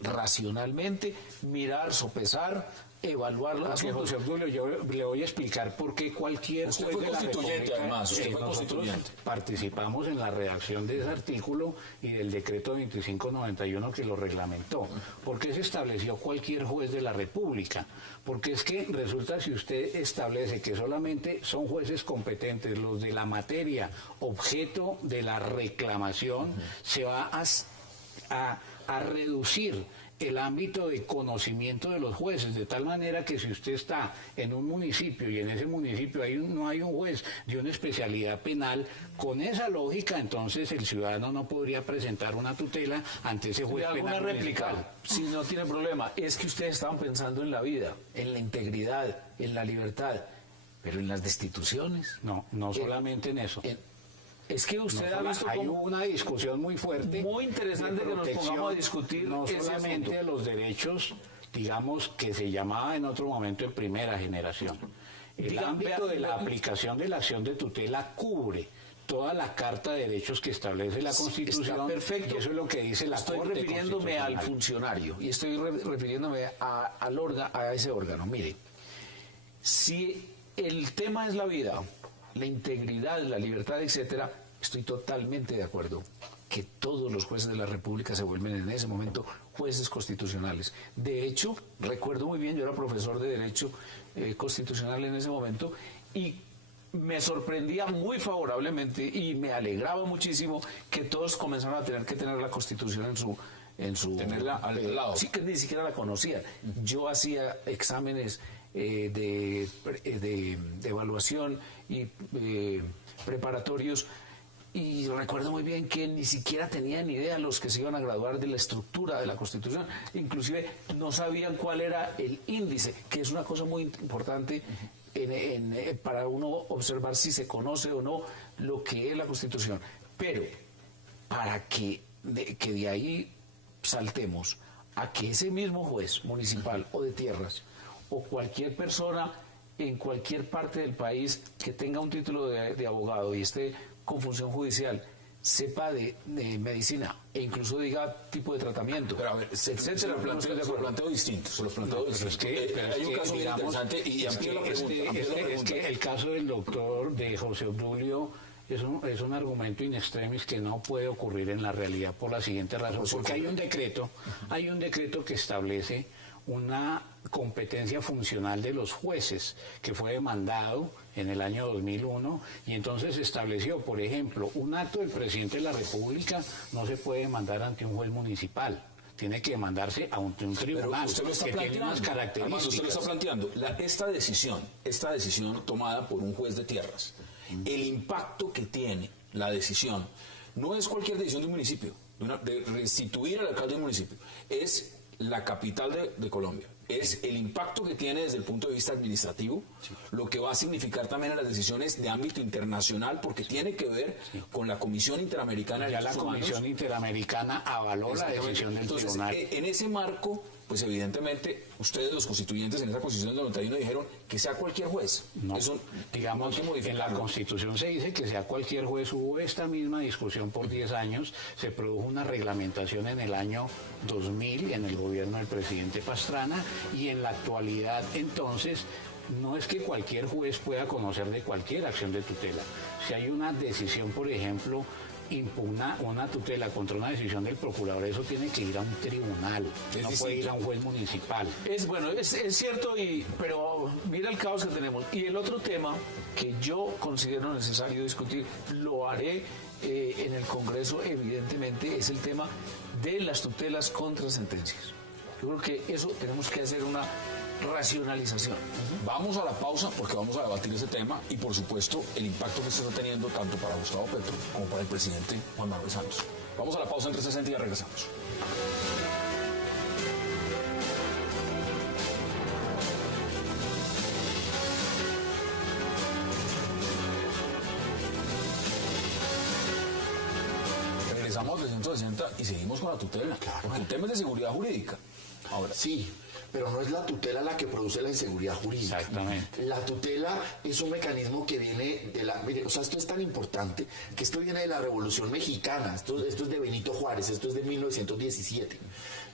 racionalmente, mirar, sopesar, evaluar las cosas. José Obdulio, yo le voy a explicar por qué cualquier usted fue constituyente, además, usted fue constituyente. Participamos en la redacción de ese artículo y del decreto 2591 que lo reglamentó. ¿Por qué se estableció cualquier juez de la República? Porque es que resulta, si usted establece que solamente son jueces competentes los de la materia objeto de la reclamación, se va a reducir el ámbito de conocimiento de los jueces, de tal manera que si usted está en un municipio y en ese municipio no hay un juez de una especialidad penal, con esa lógica entonces el ciudadano no podría presentar una tutela ante ese juez penal. Una réplica, si no tiene problema, es que ustedes estaban pensando en la vida, en la integridad, en la libertad, pero en las destituciones. No solamente en eso. Es que usted ha visto hay una discusión muy fuerte, muy interesante que nos pongamos a discutir no solamente los derechos, digamos, que se llamaba en otro momento en primera generación. El ámbito de la aplicación de la acción de tutela cubre toda la Carta de Derechos que establece la Constitución. Está perfecto. Y eso es lo que dice la Corte Estoy refiriéndome al funcionario y estoy refiriéndome a ese órgano. Mire, si el tema es la vida, la integridad, la libertad, etcétera, estoy totalmente de acuerdo que todos los jueces de la República se vuelven en ese momento jueces constitucionales. De hecho, recuerdo muy bien, yo era profesor de Derecho Constitucional en ese momento y me sorprendía muy favorablemente y me alegraba muchísimo que todos comenzaron a tener que tener la Constitución en su tenerla al lado. Sí, que ni siquiera la conocían. Yo hacía exámenes de evaluación y preparatorios, y recuerdo muy bien que ni siquiera tenían idea los que se iban a graduar de la estructura de la Constitución. Inclusive no sabían cuál era el índice, que es una cosa muy importante para uno observar si se conoce o no lo que es la Constitución. Pero para que de ahí saltemos a que ese mismo juez municipal o de tierras o cualquier persona en cualquier parte del país que tenga un título de abogado y esté con función judicial sepa de medicina e incluso diga tipo de tratamiento, pero a ver, etcétera, se lo planteo distinto. Hay un caso bien interesante y amplio la pregunta. Es que el caso del doctor de José Obdulio es un argumento in extremis que no puede ocurrir en la realidad por la siguiente razón, porque hay un decreto que establece una competencia funcional de los jueces, que fue demandado en el año 2001, y entonces estableció, por ejemplo, un acto del presidente de la República no se puede demandar ante un juez municipal, tiene que demandarse ante un tribunal que tiene unas características. Además, usted lo está planteando, esta decisión tomada por un juez de tierras, el impacto que tiene la decisión no es cualquier decisión de un municipio, de restituir al alcalde del municipio, es la capital de Colombia, es el impacto que tiene desde el punto de vista administrativo, lo que va a significar también en las decisiones de ámbito internacional, porque tiene que ver con la Comisión Interamericana de Derechos Humanos. Ya la Comisión Interamericana avaló la decisión del tribunal. En ese marco, pues evidentemente, ustedes los constituyentes en esa Constitución del 91 dijeron que sea cualquier juez. No, eso digamos, en la Constitución se dice que sea cualquier juez. Hubo esta misma discusión por 10 años, se produjo una reglamentación en el año 2000 en el gobierno del presidente Pastrana, y en la actualidad entonces no es que cualquier juez pueda conocer de cualquier acción de tutela. Si hay una decisión, por ejemplo, impugna una tutela contra una decisión del procurador, eso tiene que ir a un tribunal, no puede ir a un juez municipal. Es cierto, pero mira el caos que tenemos. Y el otro tema que yo considero necesario discutir, lo haré en el Congreso, evidentemente, es el tema de las tutelas contra sentencias. Yo creo que eso tenemos que hacer una racionalización. Vamos a la pausa porque vamos a debatir ese tema y, por supuesto, el impacto que esto está teniendo tanto para Gustavo Petro como para el presidente Juan Manuel Santos. Vamos a la pausa en 360 y ya regresamos. Regresamos de 160 y seguimos con la tutela. Porque el tema es de seguridad jurídica. Ahora sí, pero no es la tutela la que produce la inseguridad jurídica. Exactamente. La tutela es un mecanismo que viene de la... Mire, o sea, esto es tan importante que esto viene de la Revolución Mexicana, esto es de Benito Juárez, esto es de 1917,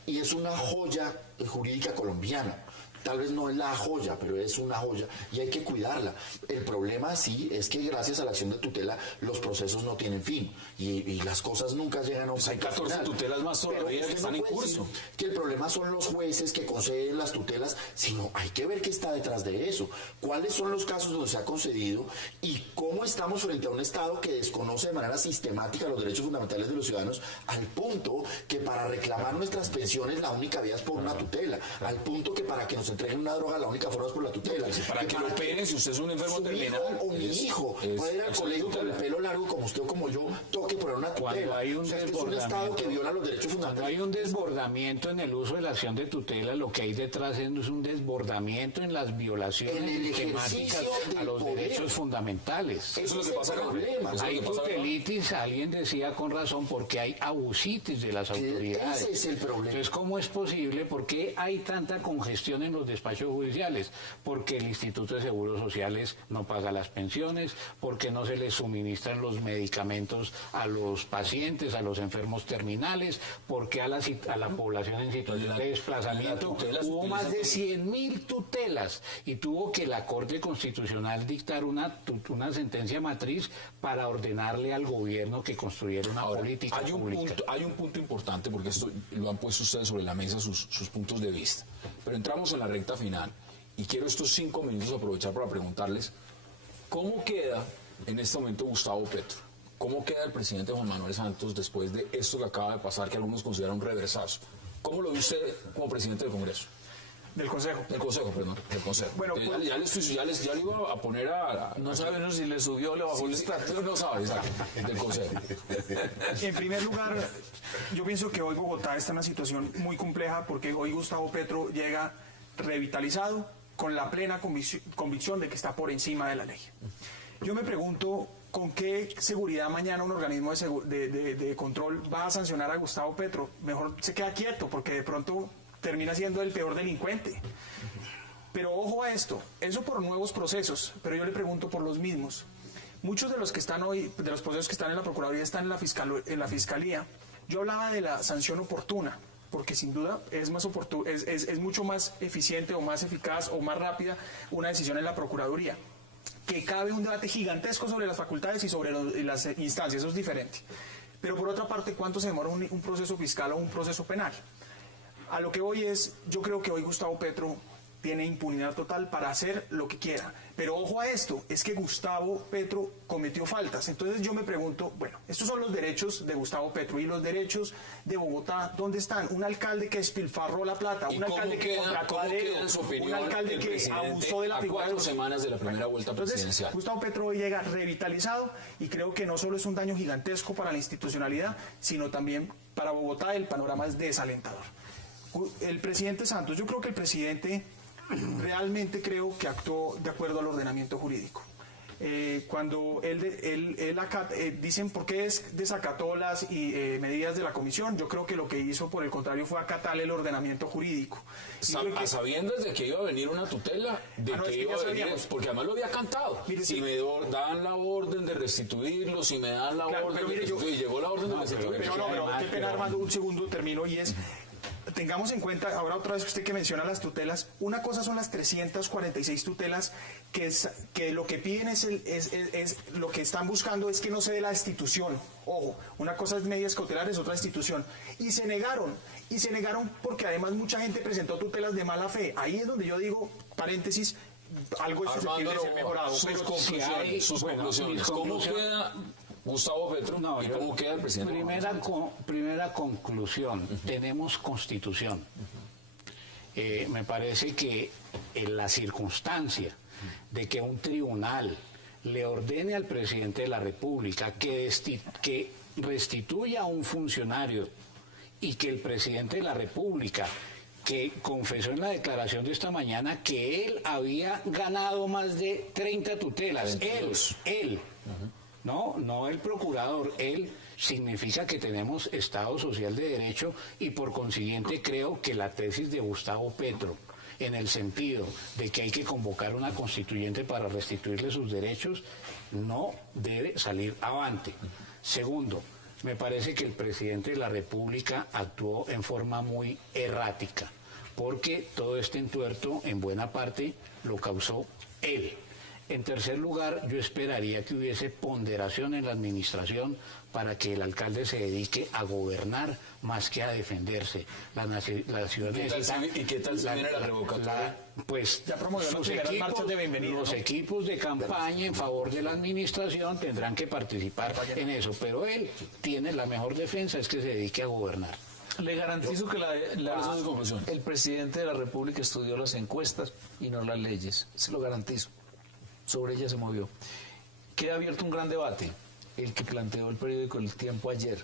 y es una joya jurídica colombiana. Tal vez no es la joya, pero es una joya y hay que cuidarla. El problema sí es que gracias a la acción de tutela los procesos no tienen fin y las cosas nunca llegan a un punto. Hay 14 final. Tutelas más todavía que están en curso. Que el problema son los jueces que conceden las tutelas, sino hay que ver qué está detrás de eso. ¿Cuáles son los casos donde se ha concedido y cómo estamos frente a un Estado que desconoce de manera sistemática los derechos fundamentales de los ciudadanos, al punto que para reclamar nuestras pensiones la única vía es por una tutela, al punto que para que nos entreguen una droga la única forma es por la tutela? Para que lo operen si usted es un enfermo terminal. O mi hijo puede ir al colegio con el pelo largo como usted o como yo, toque por una tutela. Cuando hay un es un Estado que viola los derechos fundamentales. Cuando hay un desbordamiento en el uso de la acción de tutela, lo que hay detrás es un desbordamiento en las violaciones sistemáticas a los derechos fundamentales. Eso es lo que pasa con el problema. Hay tutelitis, alguien decía con razón, porque hay abusitis de las autoridades. Ese es el problema. Entonces, ¿cómo es posible? ¿Por qué hay tanta congestión en los despachos judiciales? Porque el Instituto de Seguros Sociales no paga las pensiones, porque no se les suministran los medicamentos a los pacientes, a los enfermos terminales, porque a la población en situación de desplazamiento hubo más de 100.000 tutelas y tuvo que la Corte Constitucional dictar una sentencia matriz para ordenarle al gobierno que construyera una política pública. Hay un punto importante, porque esto lo han puesto ustedes sobre la mesa sus puntos de vista, pero entramos en la recta final y quiero estos 5 minutos aprovechar para preguntarles ¿Cómo queda en este momento Gustavo Petro? ¿Cómo queda el presidente Juan Manuel Santos después de esto que acaba de pasar, que algunos consideran un reversazo? ¿Cómo lo ve usted como presidente del Congreso? Del Consejo. Del Consejo, perdón, del Consejo. Bueno, ya le iba a poner a No sabemos si le subió o le bajó el estatus. no sabe, exacto, del Consejo. En primer lugar, yo pienso que hoy Bogotá está en una situación muy compleja porque hoy Gustavo Petro llega revitalizado con la plena convicción de que está por encima de la ley. Yo me pregunto con qué seguridad mañana un organismo de control va a sancionar a Gustavo Petro. Mejor se queda quieto porque de pronto termina siendo el peor delincuente. Pero ojo a esto, eso por nuevos procesos, pero yo le pregunto por los mismos. Muchos de los que están hoy, de los procesos que están en la Procuraduría, están en la Fiscalía. Yo hablaba de la sanción oportuna, porque sin duda es mucho más eficiente o más eficaz o más rápida una decisión en la Procuraduría. Que cabe un debate gigantesco sobre las facultades y sobre las instancias, eso es diferente. Pero por otra parte, ¿cuánto se demora un proceso fiscal o un proceso penal? A lo que voy es, yo creo que hoy Gustavo Petro tiene impunidad total para hacer lo que quiera. Pero ojo a esto, es que Gustavo Petro cometió faltas. Entonces yo me pregunto, bueno, estos son los derechos de Gustavo Petro y los derechos de Bogotá, ¿dónde están? Un alcalde que despilfarró la plata, un alcalde que contrató a dedo, un alcalde que abusó de la figura de 4 semanas de la primera vuelta presidencial. Entonces, Gustavo Petro hoy llega revitalizado y creo que no solo es un daño gigantesco para la institucionalidad, sino también para Bogotá el panorama es desalentador. El presidente Santos, yo creo que el presidente realmente creo que actuó de acuerdo al ordenamiento jurídico. Cuando dicen por qué desacató las medidas de la comisión, yo creo que lo que hizo por el contrario fue acatar el ordenamiento jurídico. A sabiendas de que iba a venir una tutela, porque además lo había cantado. Mire, si me dan la orden de restituirlo, si me dan la orden de restituirlo, llegó la orden de restituirlo. Pero qué pena, Armando, un segundo termino y es... Tengamos en cuenta, ahora otra vez usted que menciona las tutelas, una cosa son las 346 tutelas que lo que piden es lo que están buscando es que no se dé la destitución. Ojo, una cosa es medidas cautelares, otra destitución. Y se negaron porque además mucha gente presentó tutelas de mala fe. Ahí es donde yo digo, paréntesis, algo es susceptible de ser mejorado. Sus conclusiones. ¿Cómo queda Gustavo Petro y cómo queda el presidente? Primera conclusión, tenemos constitución. Me parece que en la circunstancia de que un tribunal le ordene al presidente de la República que restituya a un funcionario y que el presidente de la República, que confesó en la declaración de esta mañana que él había ganado más de 30 tutelas, él. No el procurador, él, significa que tenemos Estado Social de Derecho y por consiguiente creo que la tesis de Gustavo Petro, en el sentido de que hay que convocar una constituyente para restituirle sus derechos, no debe salir avante. Segundo, me parece que el presidente de la República actuó en forma muy errática, porque todo este entuerto en buena parte lo causó él. En tercer lugar, yo esperaría que hubiese ponderación en la administración para que el alcalde se dedique a gobernar más que a defenderse. La ciudad necesita... ¿Y qué tal se viene la revocatoria? Pues ya promovió los equipos de campaña en favor de la administración tendrán que participar en eso, pero él tiene la mejor defensa, es que se dedique a gobernar. Le garantizo que el presidente de la República estudió las encuestas y no las leyes, se lo garantizo. Sobre ella se movió. Queda abierto un gran debate, el que planteó el periódico El Tiempo ayer,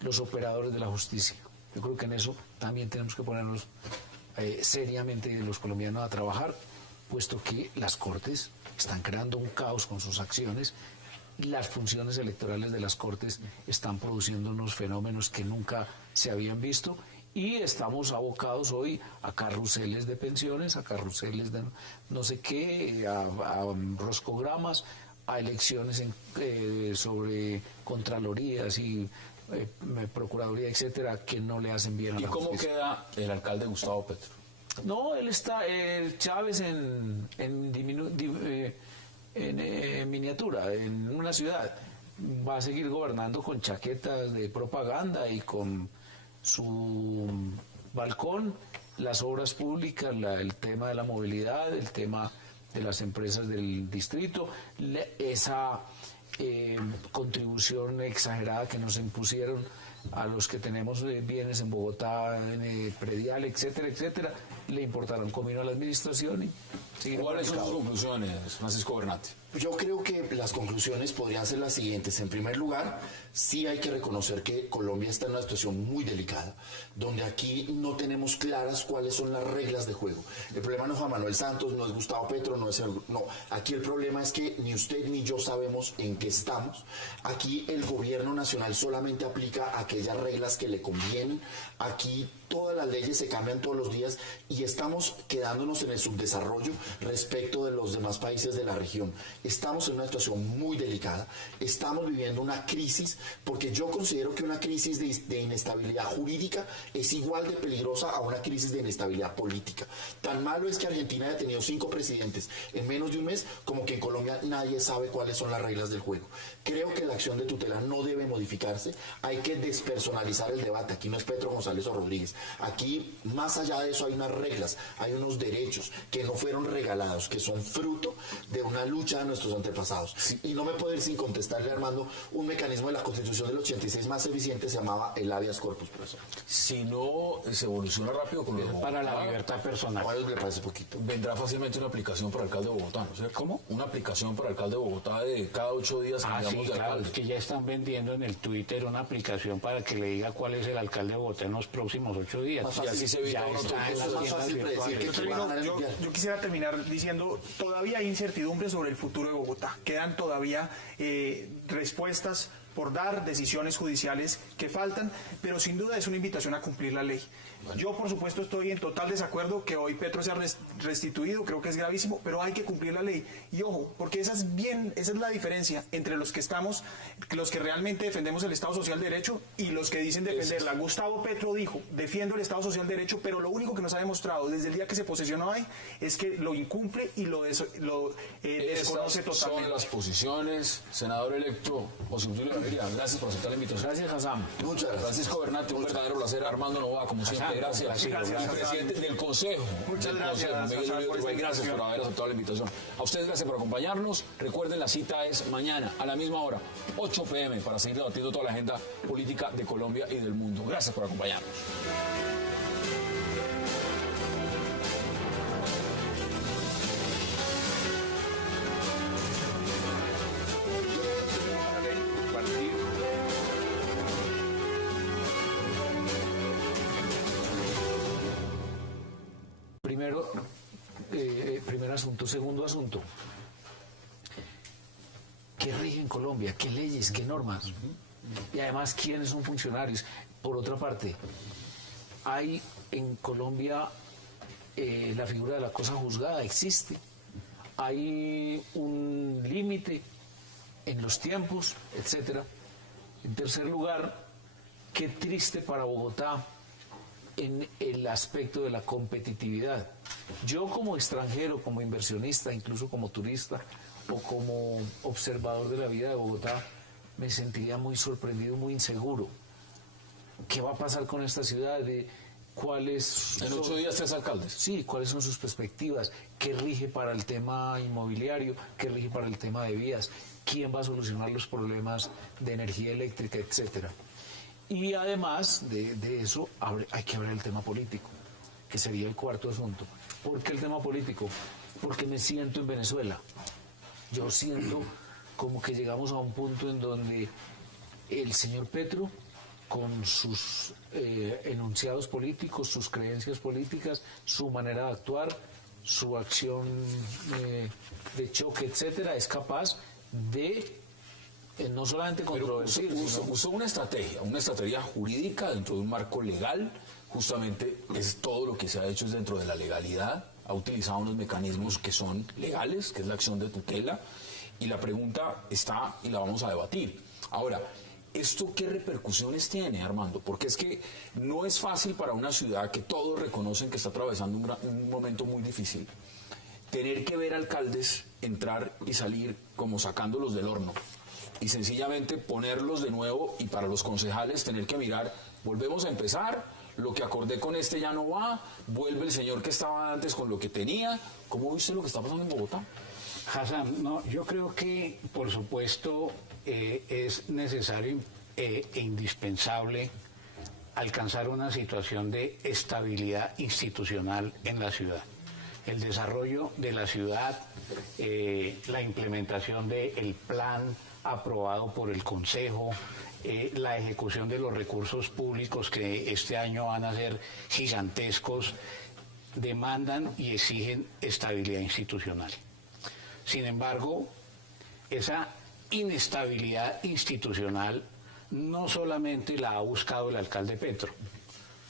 los operadores de la justicia. Yo creo que en eso también tenemos que ponernos seriamente los colombianos a trabajar, puesto que las Cortes están creando un caos con sus acciones, las funciones electorales de las Cortes están produciendo unos fenómenos que nunca se habían visto, y estamos abocados hoy a carruseles de pensiones, a carruseles de no sé qué, a roscogramas, a elecciones sobre contralorías y procuraduría, etcétera, que no le hacen bien a la justicia. ¿Y cómo queda el alcalde Gustavo Petro? No, él está, Chávez en miniatura, en una ciudad. Va a seguir gobernando con chaquetas de propaganda y con su balcón, las obras públicas, el tema de la movilidad, el tema de las empresas del distrito, esa contribución exagerada que nos impusieron a los que tenemos bienes en Bogotá, en predial, etcétera, etcétera, le importaron comino a la administración y siguen. ¿Cuáles son sus conclusiones, Francisco Bernat? Yo creo que las conclusiones podrían ser las siguientes. En primer lugar, sí hay que reconocer que Colombia está en una situación muy delicada, donde aquí no tenemos claras cuáles son las reglas de juego. El problema no es Juan Manuel Santos, no es Gustavo Petro, no. Aquí el problema es que ni usted ni yo sabemos en qué estamos. Aquí el gobierno nacional solamente aplica aquellas reglas que le convienen. Aquí todas las leyes se cambian todos los días y estamos quedándonos en el subdesarrollo respecto de los demás países de la región. Estamos en una situación muy delicada, estamos viviendo una crisis, porque yo considero que una crisis de inestabilidad jurídica es igual de peligrosa a una crisis de inestabilidad política. Tan malo es que Argentina haya tenido 5 presidentes en menos de un mes, como que en Colombia nadie sabe cuáles son las reglas del juego. Creo que la acción de tutela no debe modificarse, hay que despersonalizar el debate. Aquí no es Petro González o Rodríguez, aquí más allá de eso hay unas reglas, hay unos derechos que no fueron regalados, que son fruto de una lucha de nuestros antepasados. Sí. Y no me puedo ir sin contestarle, Armando, un mecanismo de la Constitución del 86 más eficiente se llamaba el habeas corpus, profesor. Si no se evoluciona rápido con lo de para la libertad personal. ¿Cuál le parece poquito? Vendrá fácilmente una aplicación para alcalde de Bogotá, ¿no es cierto? ¿Cómo? Una aplicación para alcalde de Bogotá de cada 8 días cambiamos Sí, de claro, alcalde. es que ya están vendiendo en el Twitter una aplicación para que le diga cuál es el alcalde de Bogotá en los próximos 8 días. Y así se evita ya uno está en eso las es más tiendas fácil predecir virtuales. que Yo quisiera terminar diciendo, todavía hay incertidumbre sobre el futuro de Bogotá. Quedan todavía respuestas por dar, decisiones judiciales que faltan, pero sin duda es una invitación a cumplir la ley. Yo, por supuesto, estoy en total desacuerdo que hoy Petro sea restituido, creo que es gravísimo, pero hay que cumplir la ley. Y ojo, porque esa es la diferencia entre los que realmente defendemos el Estado Social de Derecho y los que dicen defenderla. Gustavo Petro dijo, defiendo el Estado Social de Derecho, pero lo único que nos ha demostrado desde el día que se posesionó ahí es que lo incumple y lo desconoce totalmente. Son las posiciones, senador electo José Obdulio Gaviria. Gracias por aceptar la invitación. Gracias, Hassan. Muchas gracias. Francisco Bernat, un verdadero placer. Armando Novoa, como siempre, gracias. Gracias, Presidente del Consejo. Muchas gracias, Miguel por esta gracias por haber aceptado la invitación. A ustedes gracias por acompañarnos. Recuerden, la cita es mañana a la misma hora, 8 p.m., para seguir debatiendo toda la agenda política de Colombia y del mundo. Gracias por acompañarnos. Primer asunto. Segundo asunto. ¿Qué rige en Colombia? ¿Qué leyes? ¿Qué normas? Y además, ¿quiénes son funcionarios? Por otra parte, hay en Colombia la figura de la cosa juzgada, existe. Hay un límite en los tiempos, etcétera. En tercer lugar, qué triste para Bogotá en el aspecto de la competitividad. Yo como extranjero, como inversionista, incluso como turista o como observador de la vida de Bogotá, me sentiría muy sorprendido, muy inseguro. ¿Qué va a pasar con esta ciudad? ¿Cuáles En 8 días 3 alcaldes. Sí, ¿cuáles son sus perspectivas? ¿Qué rige para el tema inmobiliario? ¿Qué rige para el tema de vías? ¿Quién va a solucionar los problemas de energía eléctrica, etcétera? Y además de eso, hay que hablar del tema político, que sería el cuarto asunto. ¿Por qué el tema político? Porque me siento en Venezuela. Yo siento como que llegamos a un punto en donde el señor Petro, con sus enunciados políticos, sus creencias políticas, su manera de actuar, su acción de choque, etcétera, es capaz de no solamente controvertir, usó una estrategia jurídica dentro de un marco legal. Justamente es todo lo que se ha hecho es dentro de la legalidad. Ha utilizado unos mecanismos que son legales, que es la acción de tutela, y la pregunta está y la vamos a debatir. Ahora, ¿esto qué repercusiones tiene, Armando? Porque es que no es fácil para una ciudad que todos reconocen que está atravesando un momento muy difícil, tener que ver alcaldes entrar y salir como sacándolos del horno, y sencillamente ponerlos de nuevo, y para los concejales tener que mirar, volvemos a empezar, lo que acordé con este ya no va, vuelve el señor que estaba antes con lo que tenía. ¿Cómo viste lo que está pasando en Bogotá? Hassan, no, yo creo que, por supuesto, es necesario e indispensable alcanzar una situación de estabilidad institucional en la ciudad. El desarrollo de la ciudad, la implementación del plan aprobado por el Consejo, la ejecución de los recursos públicos que este año van a ser gigantescos, demandan y exigen estabilidad institucional. Sin embargo, esa inestabilidad institucional no solamente la ha buscado el alcalde Petro.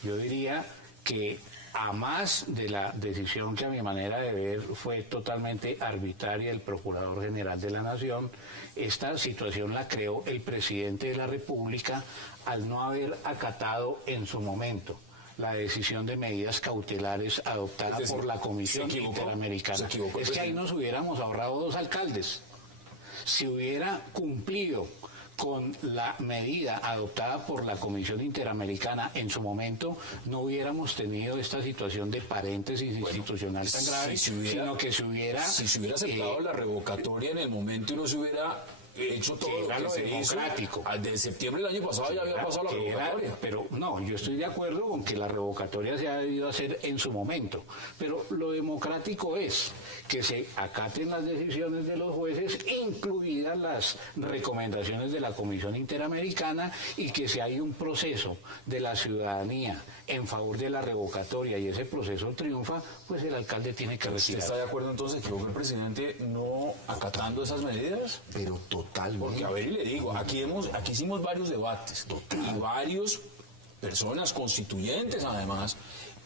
Yo diría que a más de la decisión que a mi manera de ver fue totalmente arbitraria del Procurador General de la Nación, esta situación la creó el presidente de la República al no haber acatado en su momento la decisión de medidas cautelares adoptada por la Comisión Interamericana. Es que ahí nos hubiéramos ahorrado 2 alcaldes. Si hubiera cumplido con la medida adoptada por la Comisión Interamericana en su momento, no hubiéramos tenido esta situación de paréntesis institucional tan grave, sino que se hubiera aceptado la revocatoria en el momento y no se hubiera hecho todo lo que se democrático. Hizo. De septiembre del año pasado ya había pasado la revocatoria. Pero no, yo estoy de acuerdo con que la revocatoria se ha debido hacer en su momento. Pero lo democrático es que se acaten las decisiones de los jueces, incluidas las recomendaciones de la Comisión Interamericana, y que si hay un proceso de la ciudadanía en favor de la revocatoria y ese proceso triunfa, pues el alcalde tiene que retirar. ¿Usted está de acuerdo entonces que el presidente no acatando esas medidas? Pero totalmente. Porque a ver, y le digo, aquí hicimos varios debates y varios personas constituyentes, además,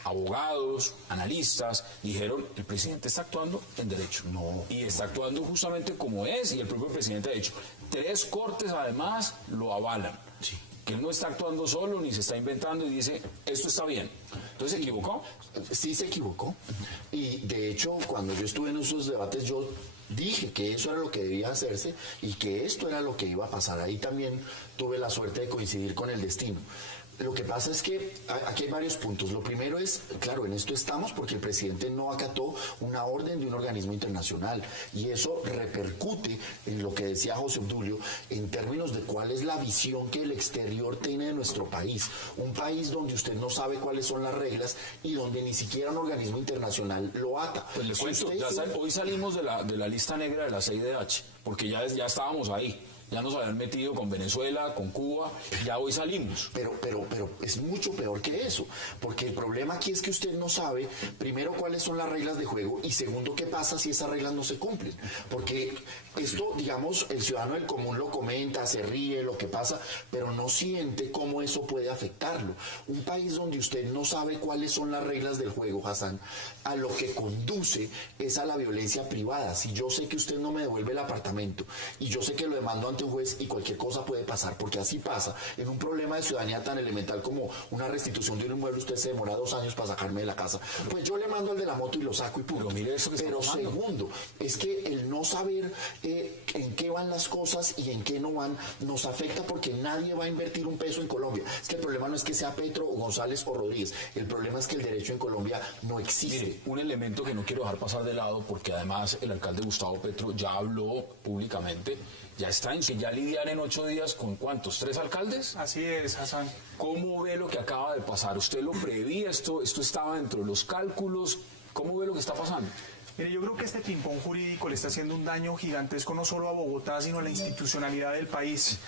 abogados, analistas, dijeron el presidente está actuando en derecho. No. Y está actuando justamente como es, y el propio presidente ha dicho. 3 cortes además lo avalan. Sí. Que él no está actuando solo ni se está inventando y dice esto está bien. Entonces, ¿se equivocó? Sí, se equivocó. Y de hecho, cuando yo estuve en esos debates, yo dije que eso era lo que debía hacerse y que esto era lo que iba a pasar. Ahí también tuve la suerte de coincidir con el destino. Lo que pasa es que aquí hay varios puntos. Lo primero es, claro, en esto estamos porque el presidente no acató una orden de un organismo internacional, y eso repercute en lo que decía José Obdulio en términos de cuál es la visión que el exterior tiene de nuestro país. Un país donde usted no sabe cuáles son las reglas y donde ni siquiera un organismo internacional lo ata. Pues les cuento, hoy salimos de la lista negra de la CIDH, porque ya estábamos ahí. Ya nos habían metido con Venezuela, con Cuba, ya hoy salimos. Pero es mucho peor que eso, porque el problema aquí es que usted no sabe, primero, cuáles son las reglas de juego, y segundo, qué pasa si esas reglas no se cumplen. Porque esto, digamos, el ciudadano del común lo comenta, se ríe, lo que pasa, pero no siente cómo eso puede afectarlo. Un país donde usted no sabe cuáles son las reglas del juego, Hassan, a lo que conduce es a la violencia privada. Si yo sé que usted no me devuelve el apartamento y yo sé que lo demando ante un juez y cualquier cosa puede pasar, porque así pasa en un problema de ciudadanía tan elemental como una restitución de un inmueble, usted se demora 2 años para sacarme de la casa, pues yo le mando al de la moto y lo saco y punto. Pero mire eso que pero segundo, es que el no saber en qué van las cosas y en qué no van nos afecta, porque nadie va a invertir un peso en Colombia. Es que el problema no es que sea Petro o González o Rodríguez, el problema es que el derecho en Colombia no existe. Mire, un elemento que no quiero dejar pasar de lado, porque además el alcalde Gustavo Petro ya habló públicamente, ya está en que ya lidiar en 8 días con ¿cuántos? 3 alcaldes. Así es, Hassan. ¿Cómo ve lo que acaba de pasar? ¿Usted lo preveía? ¿Esto estaba dentro de los cálculos? ¿Cómo ve lo que está pasando? Mire, yo creo que este ping-pong jurídico le está haciendo un daño gigantesco no solo a Bogotá, sino a la institucionalidad del país,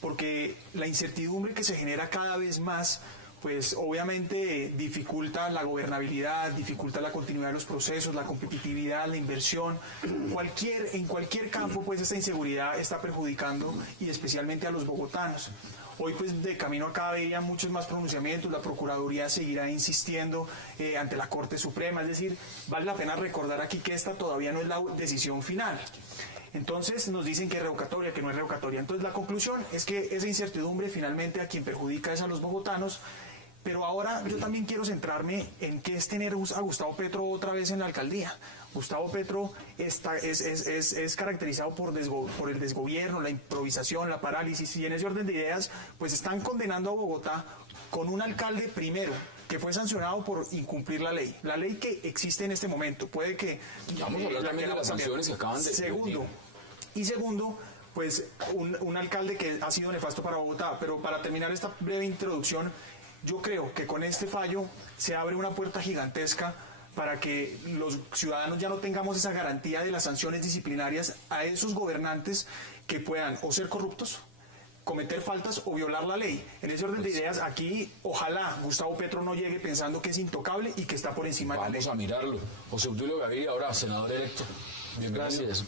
porque la incertidumbre que se genera cada vez más, pues obviamente dificulta la gobernabilidad, dificulta la continuidad de los procesos, la competitividad, la inversión. En cualquier campo, pues esta inseguridad está perjudicando, y especialmente a los bogotanos. Hoy, pues, de camino acá veía muchos más pronunciamientos. La Procuraduría seguirá insistiendo ante la Corte Suprema. Es decir, vale la pena recordar aquí que esta todavía no es la decisión final. Entonces nos dicen que es revocatoria, que no es revocatoria. Entonces la conclusión es que esa incertidumbre finalmente a quien perjudica es a los bogotanos, Pero ahora yo también quiero centrarme en qué es tener a Gustavo Petro otra vez en la alcaldía. Gustavo Petro es caracterizado por el desgobierno, la improvisación, la parálisis, y en ese orden de ideas pues están condenando a Bogotá con un alcalde primero que fue sancionado por incumplir la ley que existe en este momento. Puede que... Vamos a hablar también de las sanciones que acaban de... Segundo, pues un alcalde que ha sido nefasto para Bogotá. Pero para terminar esta breve introducción, yo creo que con este fallo se abre una puerta gigantesca para que los ciudadanos ya no tengamos esa garantía de las sanciones disciplinarias a esos gobernantes que puedan o ser corruptos, cometer faltas o violar la ley. En ese orden de ideas, aquí ojalá Gustavo Petro no llegue pensando que es intocable y que está por encima de la ley. Vamos a mirarlo. José Obdulio Gaviria, ahora senador electo. Bienvenido. Gracias.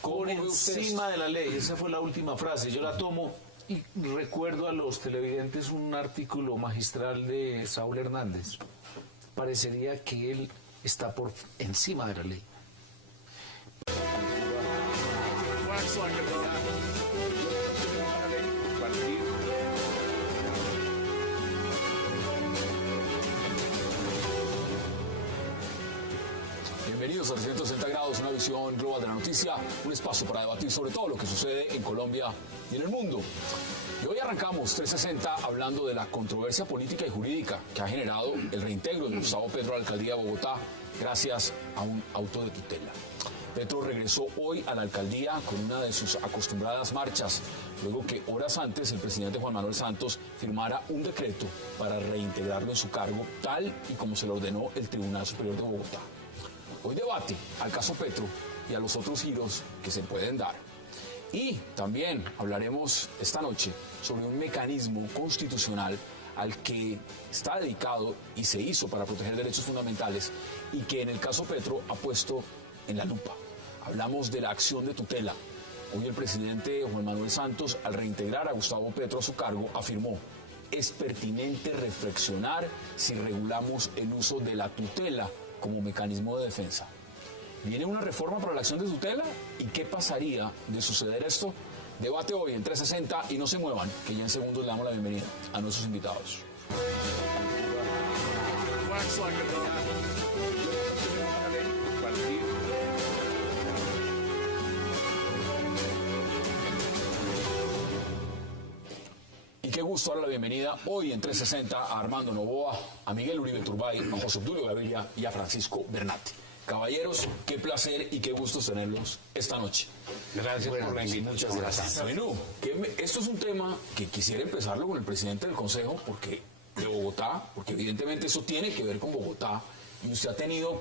Por encima de la ley, esa fue la última frase, yo la tomo y recuerdo a los televidentes un artículo magistral de Saúl Hernández. Parecería que él está por encima de la ley. Bienvenidos a 360 grados, una visión global de la noticia, un espacio para debatir sobre todo lo que sucede en Colombia y en el mundo. Y hoy arrancamos 360 hablando de la controversia política y jurídica que ha generado el reintegro de Gustavo Petro a la alcaldía de Bogotá gracias a un auto de tutela. Petro regresó hoy a la alcaldía con una de sus acostumbradas marchas, luego que horas antes el presidente Juan Manuel Santos firmara un decreto para reintegrarlo en su cargo, tal y como se lo ordenó el Tribunal Superior de Bogotá. Hoy debate al caso Petro y a los otros giros que se pueden dar. Y también hablaremos esta noche sobre un mecanismo constitucional al que está dedicado y se hizo para proteger derechos fundamentales y que en el caso Petro ha puesto en la lupa. Hablamos de la acción de tutela. Hoy el presidente Juan Manuel Santos, al reintegrar a Gustavo Petro a su cargo, afirmó: es pertinente reflexionar si regulamos el uso de la tutela como mecanismo de defensa. ¿Viene una reforma para la acción de tutela? ¿Y qué pasaría de suceder esto? Debate hoy en 360 y no se muevan, que ya en segundos le damos la bienvenida a nuestros invitados. Y qué gusto darle la bienvenida hoy en 360 a Armando Novoa, a Miguel Uribe Turbay, a José Obdulio Gaviria y a Francisco Bernatti. Caballeros, qué placer y qué gusto tenerlos esta noche. Gracias por la invitación. Muchas gracias. Bueno, esto es un tema que quisiera empezarlo con el presidente del Consejo, porque de Bogotá, porque evidentemente eso tiene que ver con Bogotá, y usted ha tenido